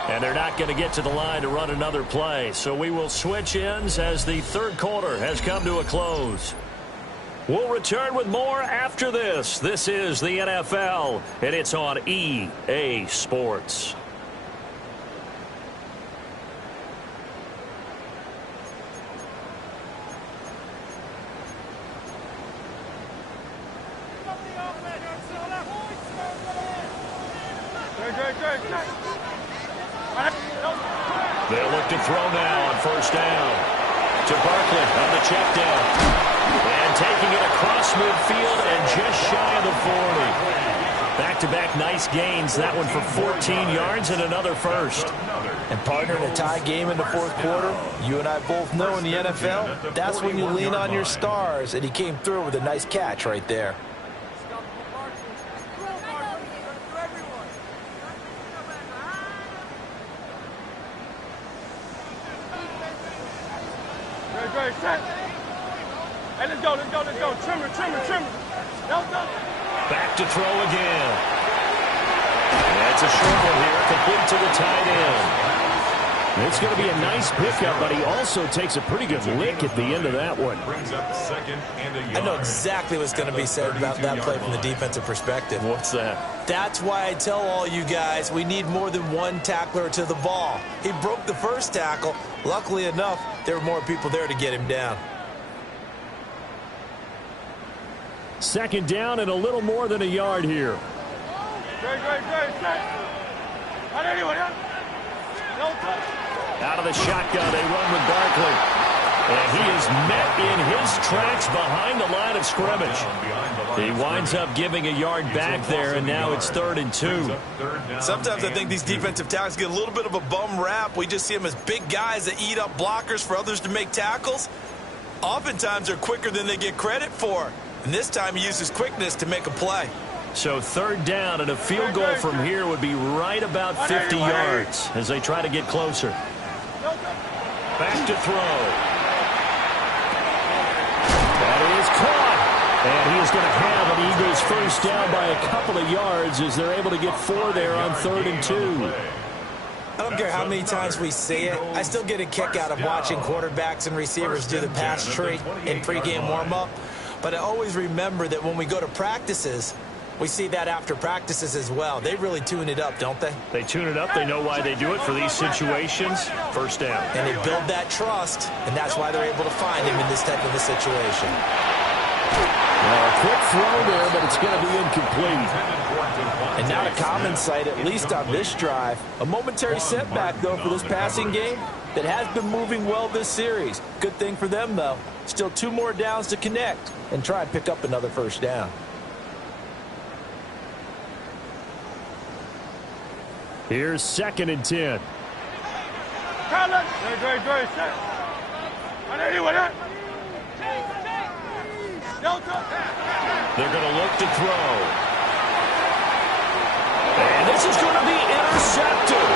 And they're not going to get to the line to run another play, so we will switch ends as the third quarter has come to a close. We'll return with more after this. This is the NFL, and it's on EA Sports. They'll look to throw now on first down. To Barkley on the check down. And taking it across midfield and just shy of the 40. Back-to-back nice gains. That one for 14 yards and another first. And partner, in a tie game in the fourth quarter, you and I both know in the NFL, that's when you lean on your stars. And he came through with a nice catch right there. Hey, let's go. Trimmer. Back to throw again. That's a short one here, complete to the tight end. It's going to be a nice pickup, but he also takes a pretty good lick at the end of that one. I know exactly what's going to be said about that play from the defensive perspective. What's that? That's why I tell all you guys we need more than one tackler to the ball. He broke the first tackle. Luckily enough, there were more people there to get him down. Second down and a little more than a yard here. Out of the shotgun, they run with Barkley. And he is met in his tracks behind the line of scrimmage. He winds up giving a yard back there, and now it's 3rd and 2. Sometimes I think these defensive tackles get a little bit of a bum rap. We just see them as big guys that eat up blockers for others to make tackles. Oftentimes they're quicker than they get credit for. And this time he uses quickness to make a play. So 3rd down, and a field goal from here would be right about 50 yards as they try to get closer. Back to throw. That is caught. And he is going to have an Eagles first down by a couple of yards as they're able to get 4 there on 3rd and 2. I don't care how many times we see it. I still get a kick out of watching quarterbacks and receivers do the pass tree in pregame warm-up. But I always remember that when we go to practices, we see that after practices as well. They really tune it up, don't they? They tune it up. They know why they do it for these situations. First down. And they build that trust, and that's why they're able to find him in this type of a situation. Well, a quick throw there, but it's going to be incomplete. And not a common sight, at least on this drive. A momentary setback, though, for this passing game that has been moving well this series. Good thing for them, though. Still 2 more downs to connect and try and pick up another first down. Here's 2nd and 10. They're going to look to throw. And this is going to be intercepted.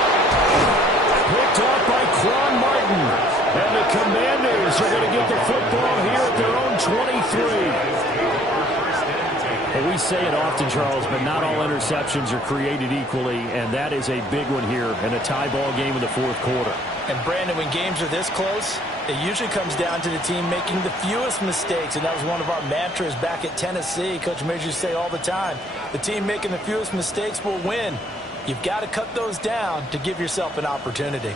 Picked off by Quan Martin. And the Eagles are going to get the football here at their own 23. Well, we say it often, Charles, but not all interceptions are created equally, and that is a big one here in a tie ball game in the fourth quarter. And, Brandon, when games are this close, it usually comes down to the team making the fewest mistakes, and that was one of our mantras back at Tennessee. Coach Major used to say all the time, the team making the fewest mistakes will win. You've got to cut those down to give yourself an opportunity.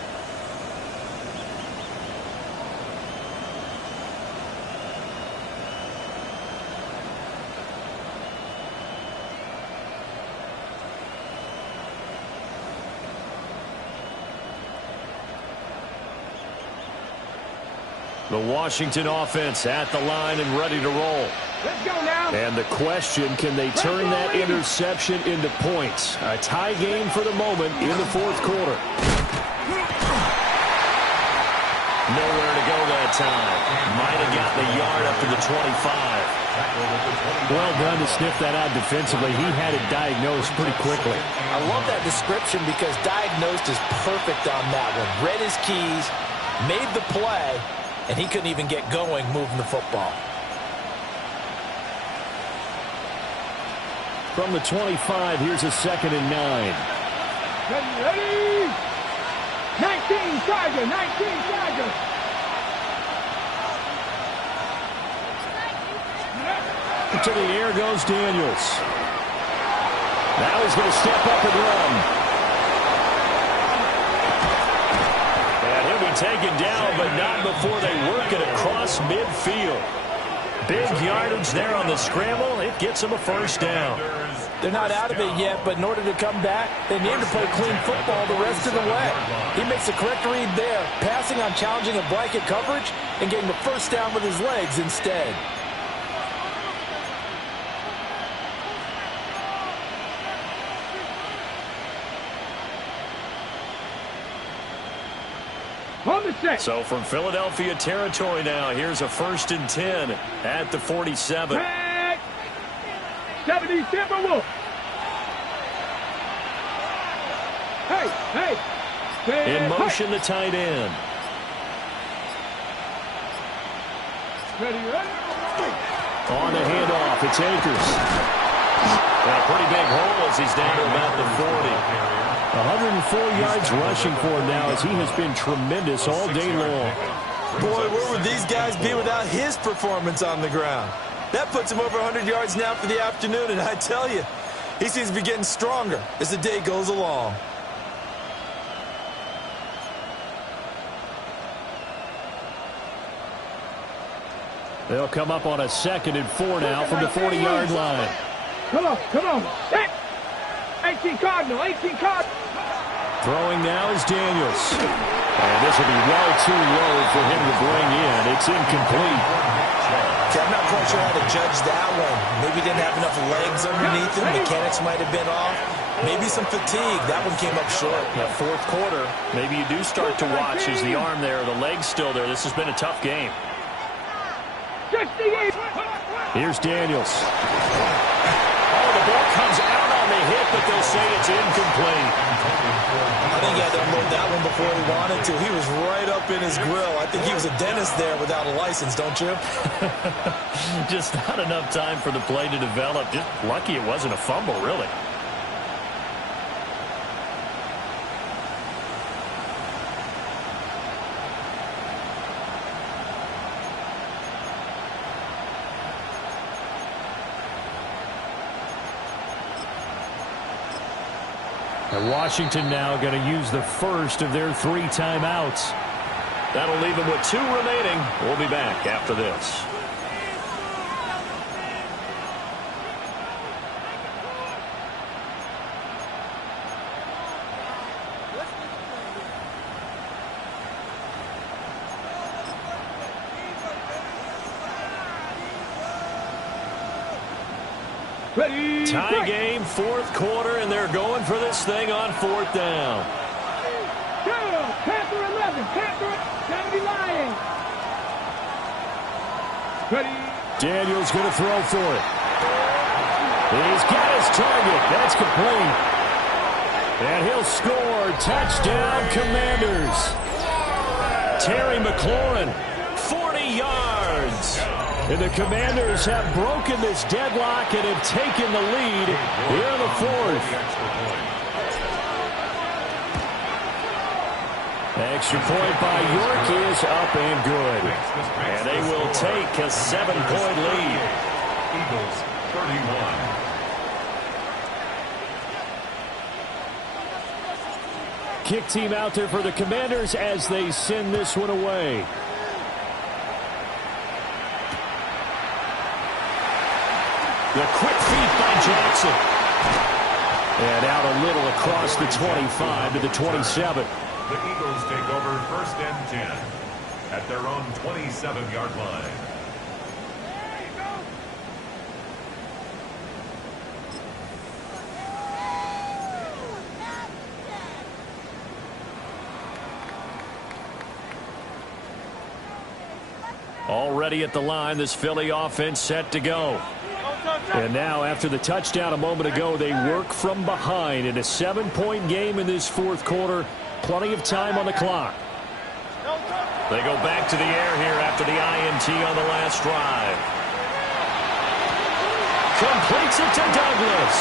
The Washington offense at the line and ready to roll. Let's go now. And the question, can they turn that interception into points? A tie game for the moment in the fourth quarter. Nowhere to go that time. Might have gotten a yard up to the 25. Well done to sniff that out defensively. He had it diagnosed pretty quickly. I love that description because diagnosed is perfect on that one. Read his keys, made the play, and he couldn't even get going moving the football. From the 25, here's a 2nd and 9. Ready? 19 Charger, 19 Charger. To the air goes Daniels. Now he's going to step up and run. And he'll be taken down, but not before they work it across midfield. Big yardage there on the scramble. It gets him a first down. They're not out of it yet, but in order to come back, they need to play clean football the rest of the way. He makes the correct read there, passing on challenging a blanket coverage and getting the first down with his legs instead. So from Philadelphia territory now, here's a 1st and 10 at the 47. 70 Timberwolves. Hey. In motion, the tight end. Ready. On the handoff, it's Akers. And a pretty big hole as he's down to about the 40. 104 yards rushing for him now as he has been tremendous all day long. Boy, where would these guys be without his performance on the ground? That puts him over 100 yards now for the afternoon, and I tell you, he seems to be getting stronger as the day goes along. They'll come up on a 2nd and 4 now from the 40-yard line. Come on. 18 Cardinal. Throwing now is Daniels. And this will be well too low for him to bring in. It's incomplete. Okay, I'm not quite sure how to judge that one. Maybe didn't have enough legs underneath him. Mechanics might have been off. Maybe some fatigue. That one came up short. Yeah, fourth quarter, maybe you do start to watch. Is the arm there, the leg's still there? This has been a tough game. 68. Here's Daniels. Oh, the ball comes out on the hit, but they'll say it's incomplete. I think he had to unload that one before he wanted to. He was right up in his grill. I think he was a dentist there without a license, don't you? Just not enough time for the play to develop. Just lucky it wasn't a fumble, really. And Washington now going to use the first of their 3 timeouts. That'll leave them with 2 remaining. We'll be back after this. Ready. Tie game, fourth quarter, and they're going for this thing on 4th down. Panther 11. Panther 70 Lions. Ready. Daniels going to throw for it. He's got his target. That's complete. And he'll score. Touchdown, Commanders. Terry McLaurin 40 yards. And the Commanders have broken this deadlock and have taken the lead here in the fourth. Extra point by York is up and good. And they will take a 7-point lead. Eagles 31. Kick team out there for the Commanders as they send this one away. The quick feet by Jackson. And out a little across the 25 to the 27. The Eagles take over 1st and 10 at their own 27-yard line. Already at the line, this Philly offense set to go. And now, after the touchdown a moment ago, they work from behind in a 7-point game in this fourth quarter. Plenty of time on the clock. They go back to the air here after the INT on the last drive. Completes it to Douglas.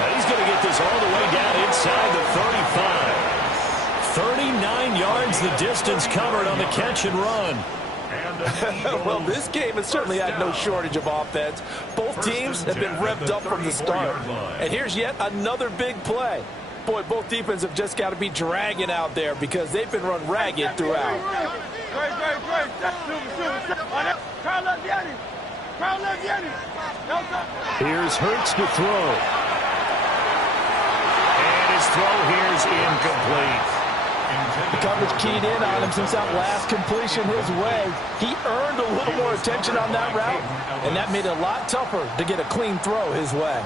And he's going to get this all the way down inside the 35. 39 yards the distance covered on the catch and run. Well, this game has certainly had no shortage of offense. Both teams have been revved up from the start. And here's yet another big play. Boy, both defenses have just got to be dragging out there because they've been run ragged throughout. Here's Hurts to throw. And his throw here is incomplete. The coverage keyed in on him since that last completion his way. He earned a little more attention on that route, and that made it a lot tougher to get a clean throw his way.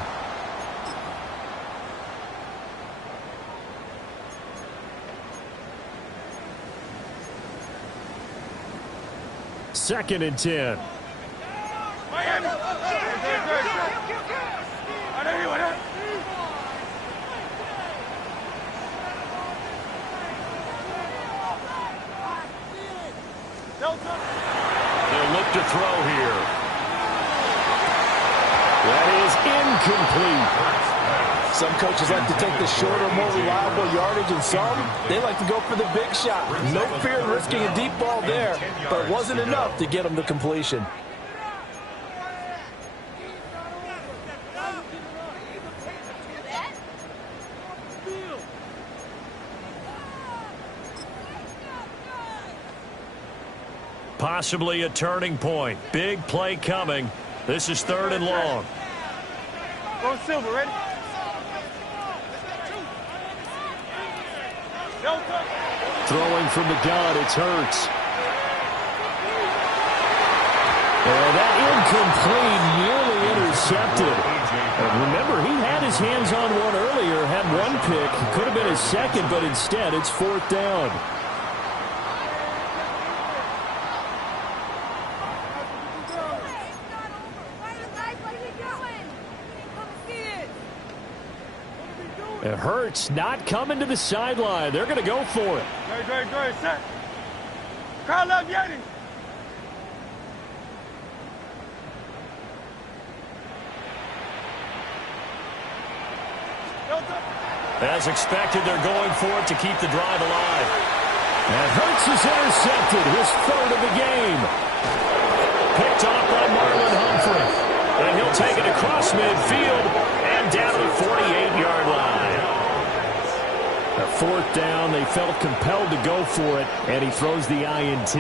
Second and 10. They'll look to throw here. That is incomplete. Some coaches like to take the shorter, more reliable yardage, and some, they like to go for the big shot. No fear in risking a deep ball there, but it wasn't enough to get them to completion. Possibly a turning point. Big play coming. This is 3rd and long. Go Silver, ready? Throwing from the gun, it's Hurts. And that incomplete, nearly intercepted. And remember, he had his hands on one earlier, had one pick. Could have been his second, but instead it's 4th down. And Hurts not coming to the sideline. They're going to go for it. Great, set. Crowd love Yeti. As expected, they're going for it to keep the drive alive. And Hurts is intercepted, his 3rd of the game. Picked off by Marlon Humphrey. And he'll take it across midfield and down to the 48-yard line. A 4th down, they felt compelled to go for it, and he throws the INT.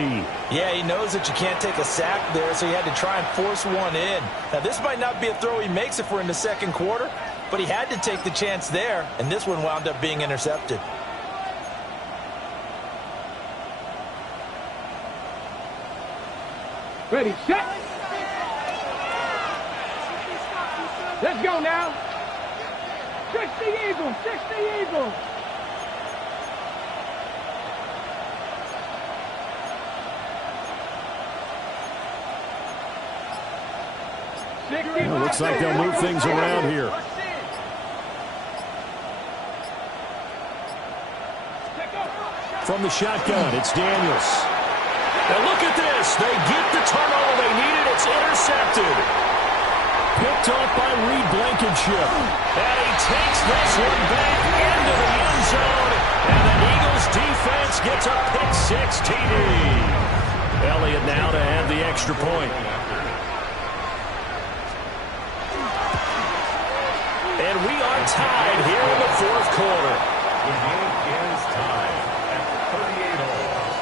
Yeah, he knows that you can't take a sack there, so he had to try and force one in. Now, this might not be a throw he makes if we're in the second quarter, but he had to take the chance there, and this one wound up being intercepted. Ready, set. Let's go now. 60 Eagles, 60 Eagles. Well, looks like they'll move things around here. From the shotgun, it's Daniels. And look at this. They get the turnover they needed. It's intercepted. Picked off by Reed Blankenship. And he takes this one back into the end zone. And the Eagles defense gets a pick-6 TD. Elliott now to have the extra point. And we are tied here in the fourth quarter. The game is tied at 38 all.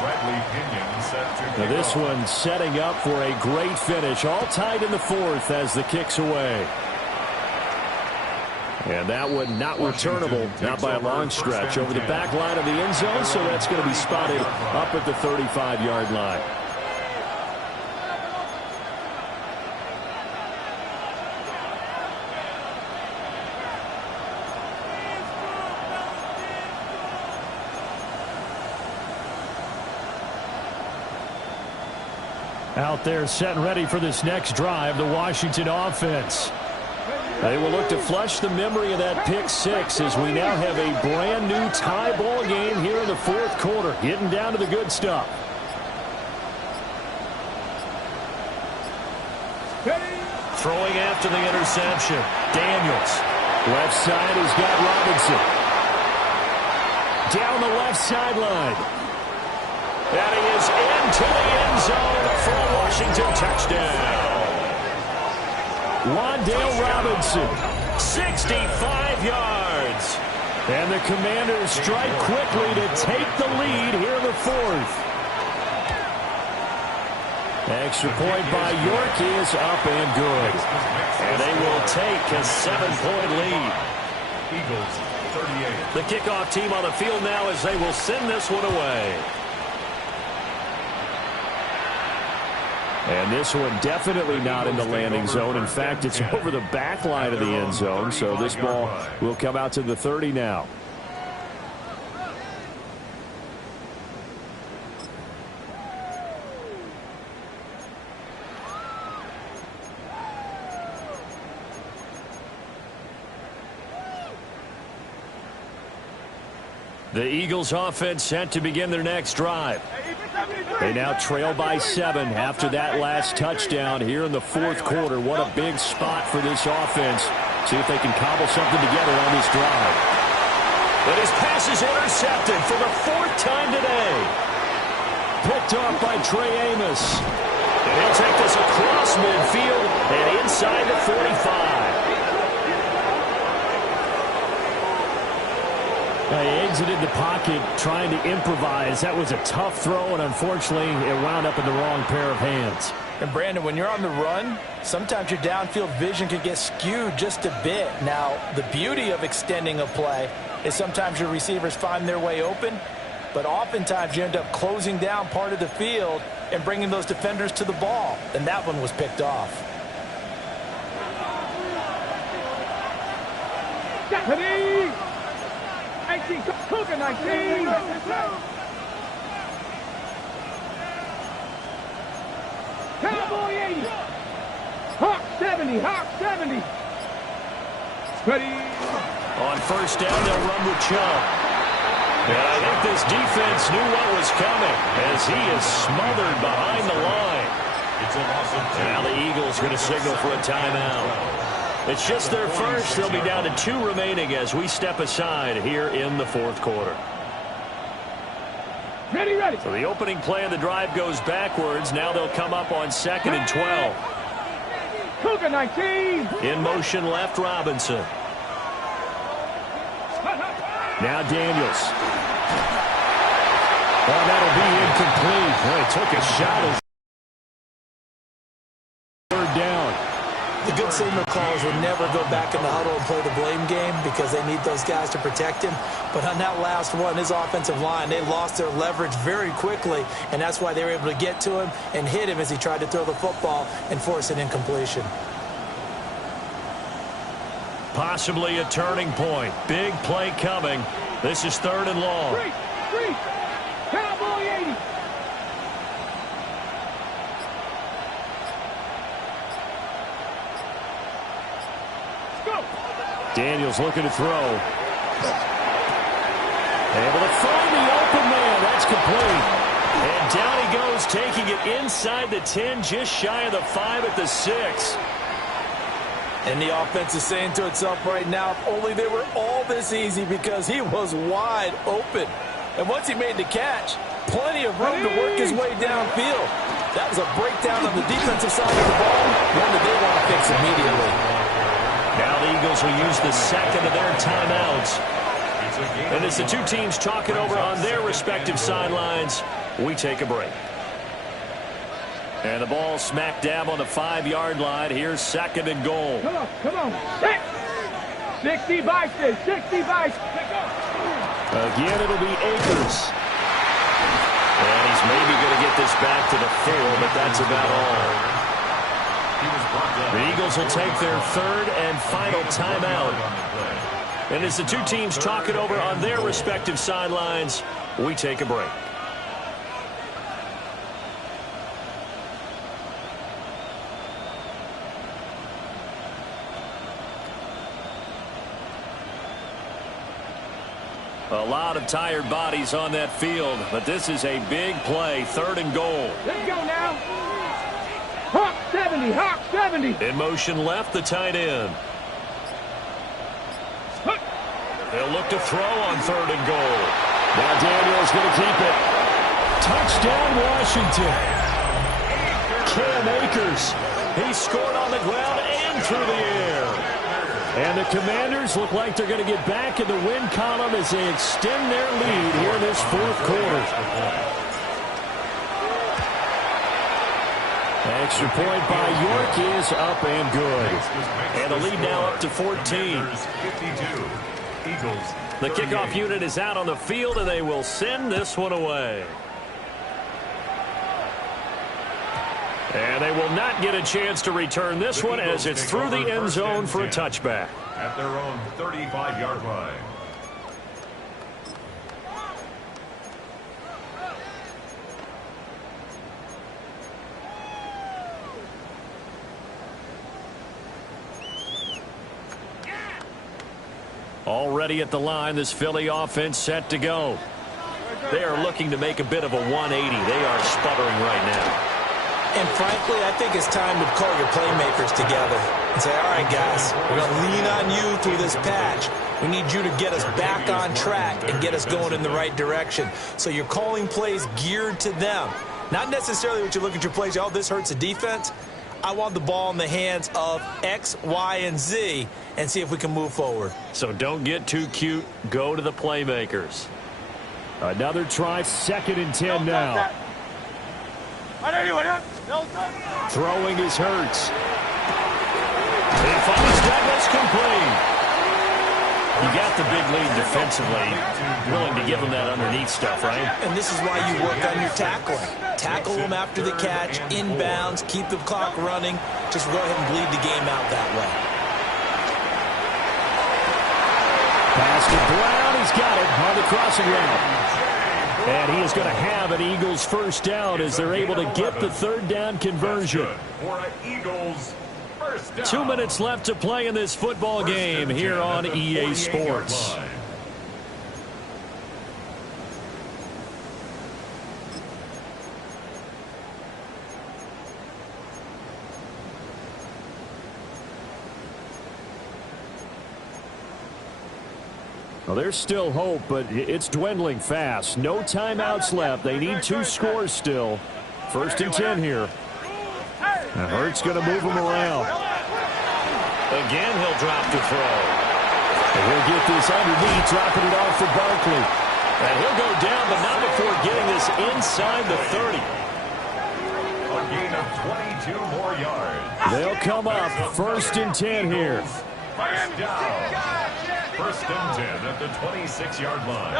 Bradley Pinion set to Now this one setting up for a great finish. All tied in the fourth as the kick's away. And that one not returnable, not by a long stretch, over the back line of the end zone, so that's going to be spotted up at the 35-yard line. Out there set and ready for this next drive, the Washington offense. They will look to flush the memory of that pick-6 as we now have a brand-new tie ball game here in the fourth quarter, getting down to the good stuff. Throwing after the interception. Daniels. Left side has got Robinson. Down the left sideline. And he is into the end zone for a Washington touchdown. Wan'Dale Robinson. 65 yards. And the Commanders strike quickly to take the lead here in the fourth. Extra point by York is up and good. And they will take a 7-point lead. Eagles 38. The kickoff team on the field now as they will send this one away. And this one definitely not in the landing zone. In fact, it's over the back line of the end zone. So this ball will come out to the 30 now. The Eagles offense set to begin their next drive. They now trail by 7 after that last touchdown here in the fourth quarter. What a big spot for this offense. See if they can cobble something together on this drive. But his pass is intercepted for the 4th time today. Picked off by Trey Amos. And he'll take this across midfield and inside the 45. He exited the pocket trying to improvise. That was a tough throw, and unfortunately, it wound up in the wrong pair of hands. And Brandon, when you're on the run, sometimes your downfield vision can get skewed just a bit. Now, the beauty of extending a play is sometimes your receivers find their way open, but oftentimes you end up closing down part of the field and bringing those defenders to the ball. And that one was picked off. Deputy! 19, Cougar 19! Cowboy 80! Hawk 70! Hawk 70! Ready! On first down, they'll run with Chubb. And I think this defense knew what was coming as he is smothered behind the line. It's a loss of 2. Now the Eagles going to signal for a timeout. It's just their first. They'll be down to 2 remaining as we step aside here in the fourth quarter. Ready, ready! So the opening play of the drive goes backwards. Now they'll come up on 2nd and 12. Cougar 19! In motion left, Robinson. Now Daniels. Oh, that'll be incomplete. Boy, he took a shot as third down. The good signal callers will never go back in the huddle and play the blame game because they need those guys to protect him. But on that last one, his offensive line, they lost their leverage very quickly, and that's why they were able to get to him and hit him as he tried to throw the football and force an incompletion. Possibly a turning point. Big play coming. This is 3rd and long. Three! Cowboy 80! Daniels looking to throw. Able to find the open man. That's That's complete. And down he goes, taking it inside the 10, just shy of the 5 at the 6. And the offense is saying to itself right now, if only they were all this easy, because he was wide open. And once he made the catch, plenty of room to work his way downfield. That was a breakdown on the defensive side of the ball, one that they want to fix immediately. Now the Eagles will use the second of their timeouts. And as the two teams talk it over on their respective sidelines, we take a break. And the ball smack dab on the 5-yard line. Here's second and goal. Come on, come on. 60 by 6, 60 by 6. Again, it'll be Akers. And he's maybe going to get this back to the 4, but that's about all. The Eagles will take their third and final timeout. And as the two teams talk it over on their respective sidelines, we take a break. A lot of tired bodies on that field, but this is a big play, third and goal. Let's go now. Hawk 70, Hawk 70. In motion left, the tight end. They'll look to throw on third and goal. Now Daniel's going to keep it. Touchdown, Washington. Cam Akers. He scored on the ground and through the air. And the Commanders look like they're going to get back in the win column as they extend their lead here in this fourth quarter. Extra point by York is up and good. And the lead now up to 14. The kickoff unit is out on the field, and they will send this one away. And they will not get a chance to return this one as it's through the end zone for a touchback. At their own 35-yard line. Already at the line, this Philly offense set to go. They are looking to make a bit of a 180. They are sputtering right now. And frankly, I think it's time to call your playmakers together and say, all right, guys, we're going to lean on you through this patch. We need you to get us back on track and get us going in the right direction. So you're calling plays geared to them. Not necessarily what you look at your plays, oh, this hurts the defense. I want the ball in the hands of X, Y, and Z and see if we can move forward. So don't get too cute. Go to the playmakers. Another try, second and 10 now. Throwing is Hurts. He finds Douglas complete. You got the big lead defensively. Willing to give him that underneath stuff, right? And this is why you work on your tackling. Tackle them after the catch, inbounds, keep the clock running. Just go ahead and bleed the game out that way. Pass to Brown. He's got it on the crossing route. And he is going to have an Eagles first down as they're able to get the third down conversion. For an Eagles first down. 2 minutes left to play in this football game here on EA Sports. Well, there's still hope, but it's dwindling fast. No timeouts left. They need 2 scores still. First and 10 here. Now Hurts going to move him around. Again, he'll drop to throw. And he'll get this underneath, dropping it off for Barkley. And he'll go down, but not before getting this inside the 30. A gain of 22 more yards. They'll come up first and 10 here. First down. First and 10 at the 26-yard line.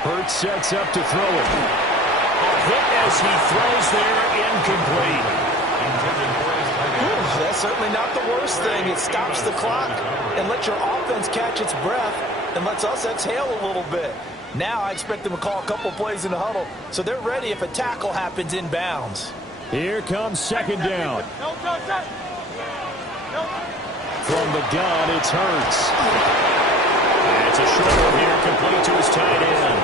Hurts sets up to throw it. A hit as he throws there, incomplete. That's certainly not the worst thing. It stops the clock and lets your offense catch its breath and lets us exhale a little bit. Now I expect them to call a couple plays in the huddle so they're ready if a tackle happens inbounds. Here comes second down. From the gun, it's Hurts. And it's a short one here, complete to his tight end.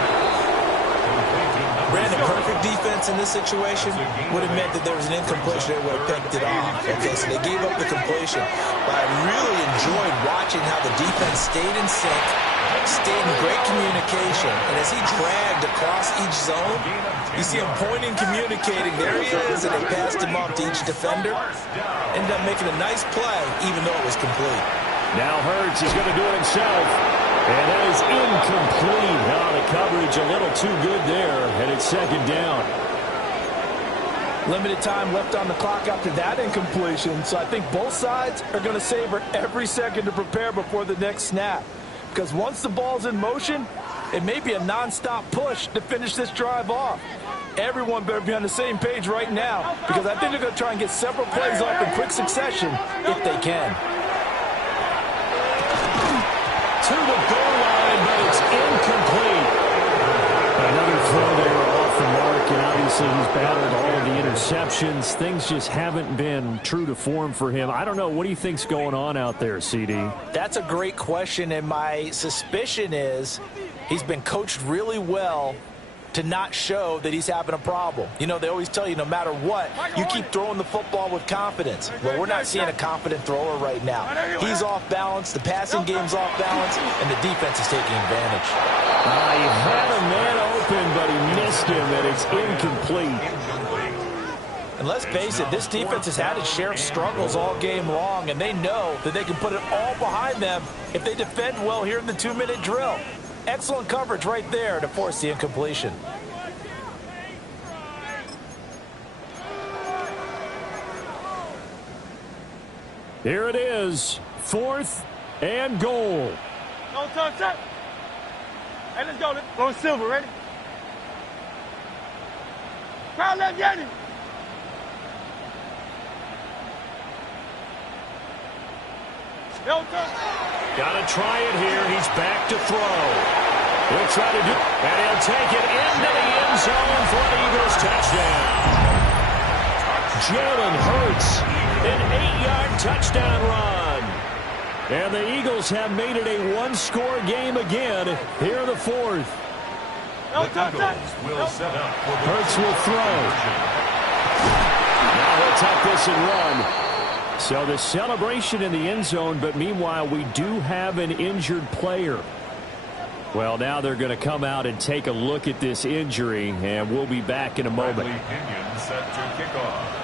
Brandon, perfect defense in this situation would have meant that there was an incompletion. They would have picked it off. Okay, so they gave up the completion. But I really enjoyed watching how the defense stayed in sync, stayed in great communication. And as he dragged across each zone, you see him pointing, communicating. There he is, and they passed him off to each defender. Ended up making a nice play, even though it was complete. Now Hurts is going to do it himself. And that is incomplete. Now the coverage a little too good there, and it's second down. Limited time left on the clock after that incompletion, so I think both sides are going to savor every second to prepare before the next snap. Because once the ball's in motion, it may be a nonstop push to finish this drive off. Everyone better be on the same page right now, because I think they're going to try and get several plays off in quick succession if they can. To the goal line, but it's incomplete. Another throw there off the mark, and obviously he's battled all of the interceptions. Things just haven't been true to form for him. I don't know. What do you think's going on out there, CD? That's a great question, and my suspicion is he's been coached really well to not show that he's having a problem. You know, they always tell you no matter what, you keep throwing the football with confidence. Well, we're not seeing a confident thrower right now. He's off balance, the passing game's off balance, and the defense is taking advantage. He had a man open, but he missed him, and it's incomplete. And let's face it, this defense has had its share of struggles all game long, and they know that they can put it all behind them if they defend well here in the 2-minute drill. Excellent coverage right there to force the incompletion. Here it is, 4th and goal. Don't touch it. Hey, let's go. Go Silver, ready? Crowd left, Yanni. Don't touch it. Got to try it here. He's back to throw. He'll try to do it, and he'll take it into the end zone for an Eagles touchdown. Jalen Hurts, an 8-yard touchdown run. And the Eagles have made it a one-score game again here in the 4th. Hurts will throw. Now he'll tuck this and run. So the celebration in the end zone, but meanwhile we do have an injured player. Well, now they're going to come out and take a look at this injury, and we'll be back in a moment. Set to kick off.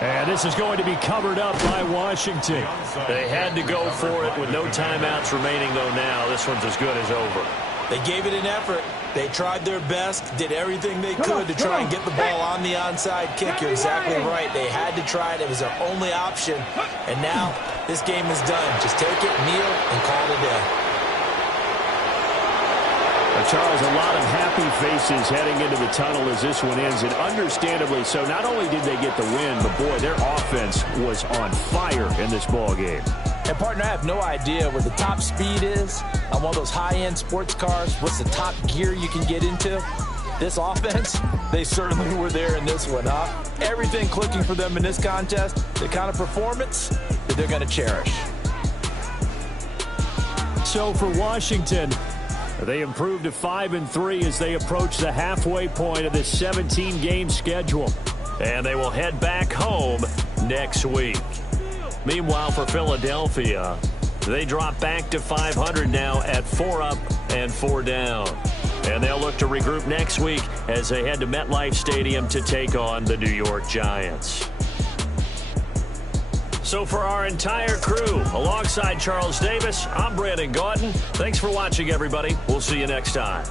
And this is going to be covered up by Washington. They had to go for it with no timeouts remaining, though. Now this one's as good as over. They gave it an effort. They tried their best, did everything they could to try and get the ball on the onside kick. You're exactly right. They had to try it. It was their only option. And now this game is done. Just take it, kneel, and call it a day. Charles, a lot of happy faces heading into the tunnel as this one ends, and understandably so. Not only did they get the win, but boy, their offense was on fire in this ball game. And partner, I have no idea what the top speed is on one of those high-end sports cars. What's the top gear you can get into? This offense, they certainly were there in this one, huh? Everything clicking for them in this contest, the kind of performance that they're going to cherish. So for Washington, they improved to 5-3 as they approach the halfway point of this 17-game schedule. And they will head back home next week. Meanwhile, for Philadelphia, they drop back to 500 now at 4 up and 4 down. And they'll look to regroup next week as they head to MetLife Stadium to take on the New York Giants. So for our entire crew, alongside Charles Davis, I'm Brandon Gaudin. Thanks for watching, everybody. We'll see you next time.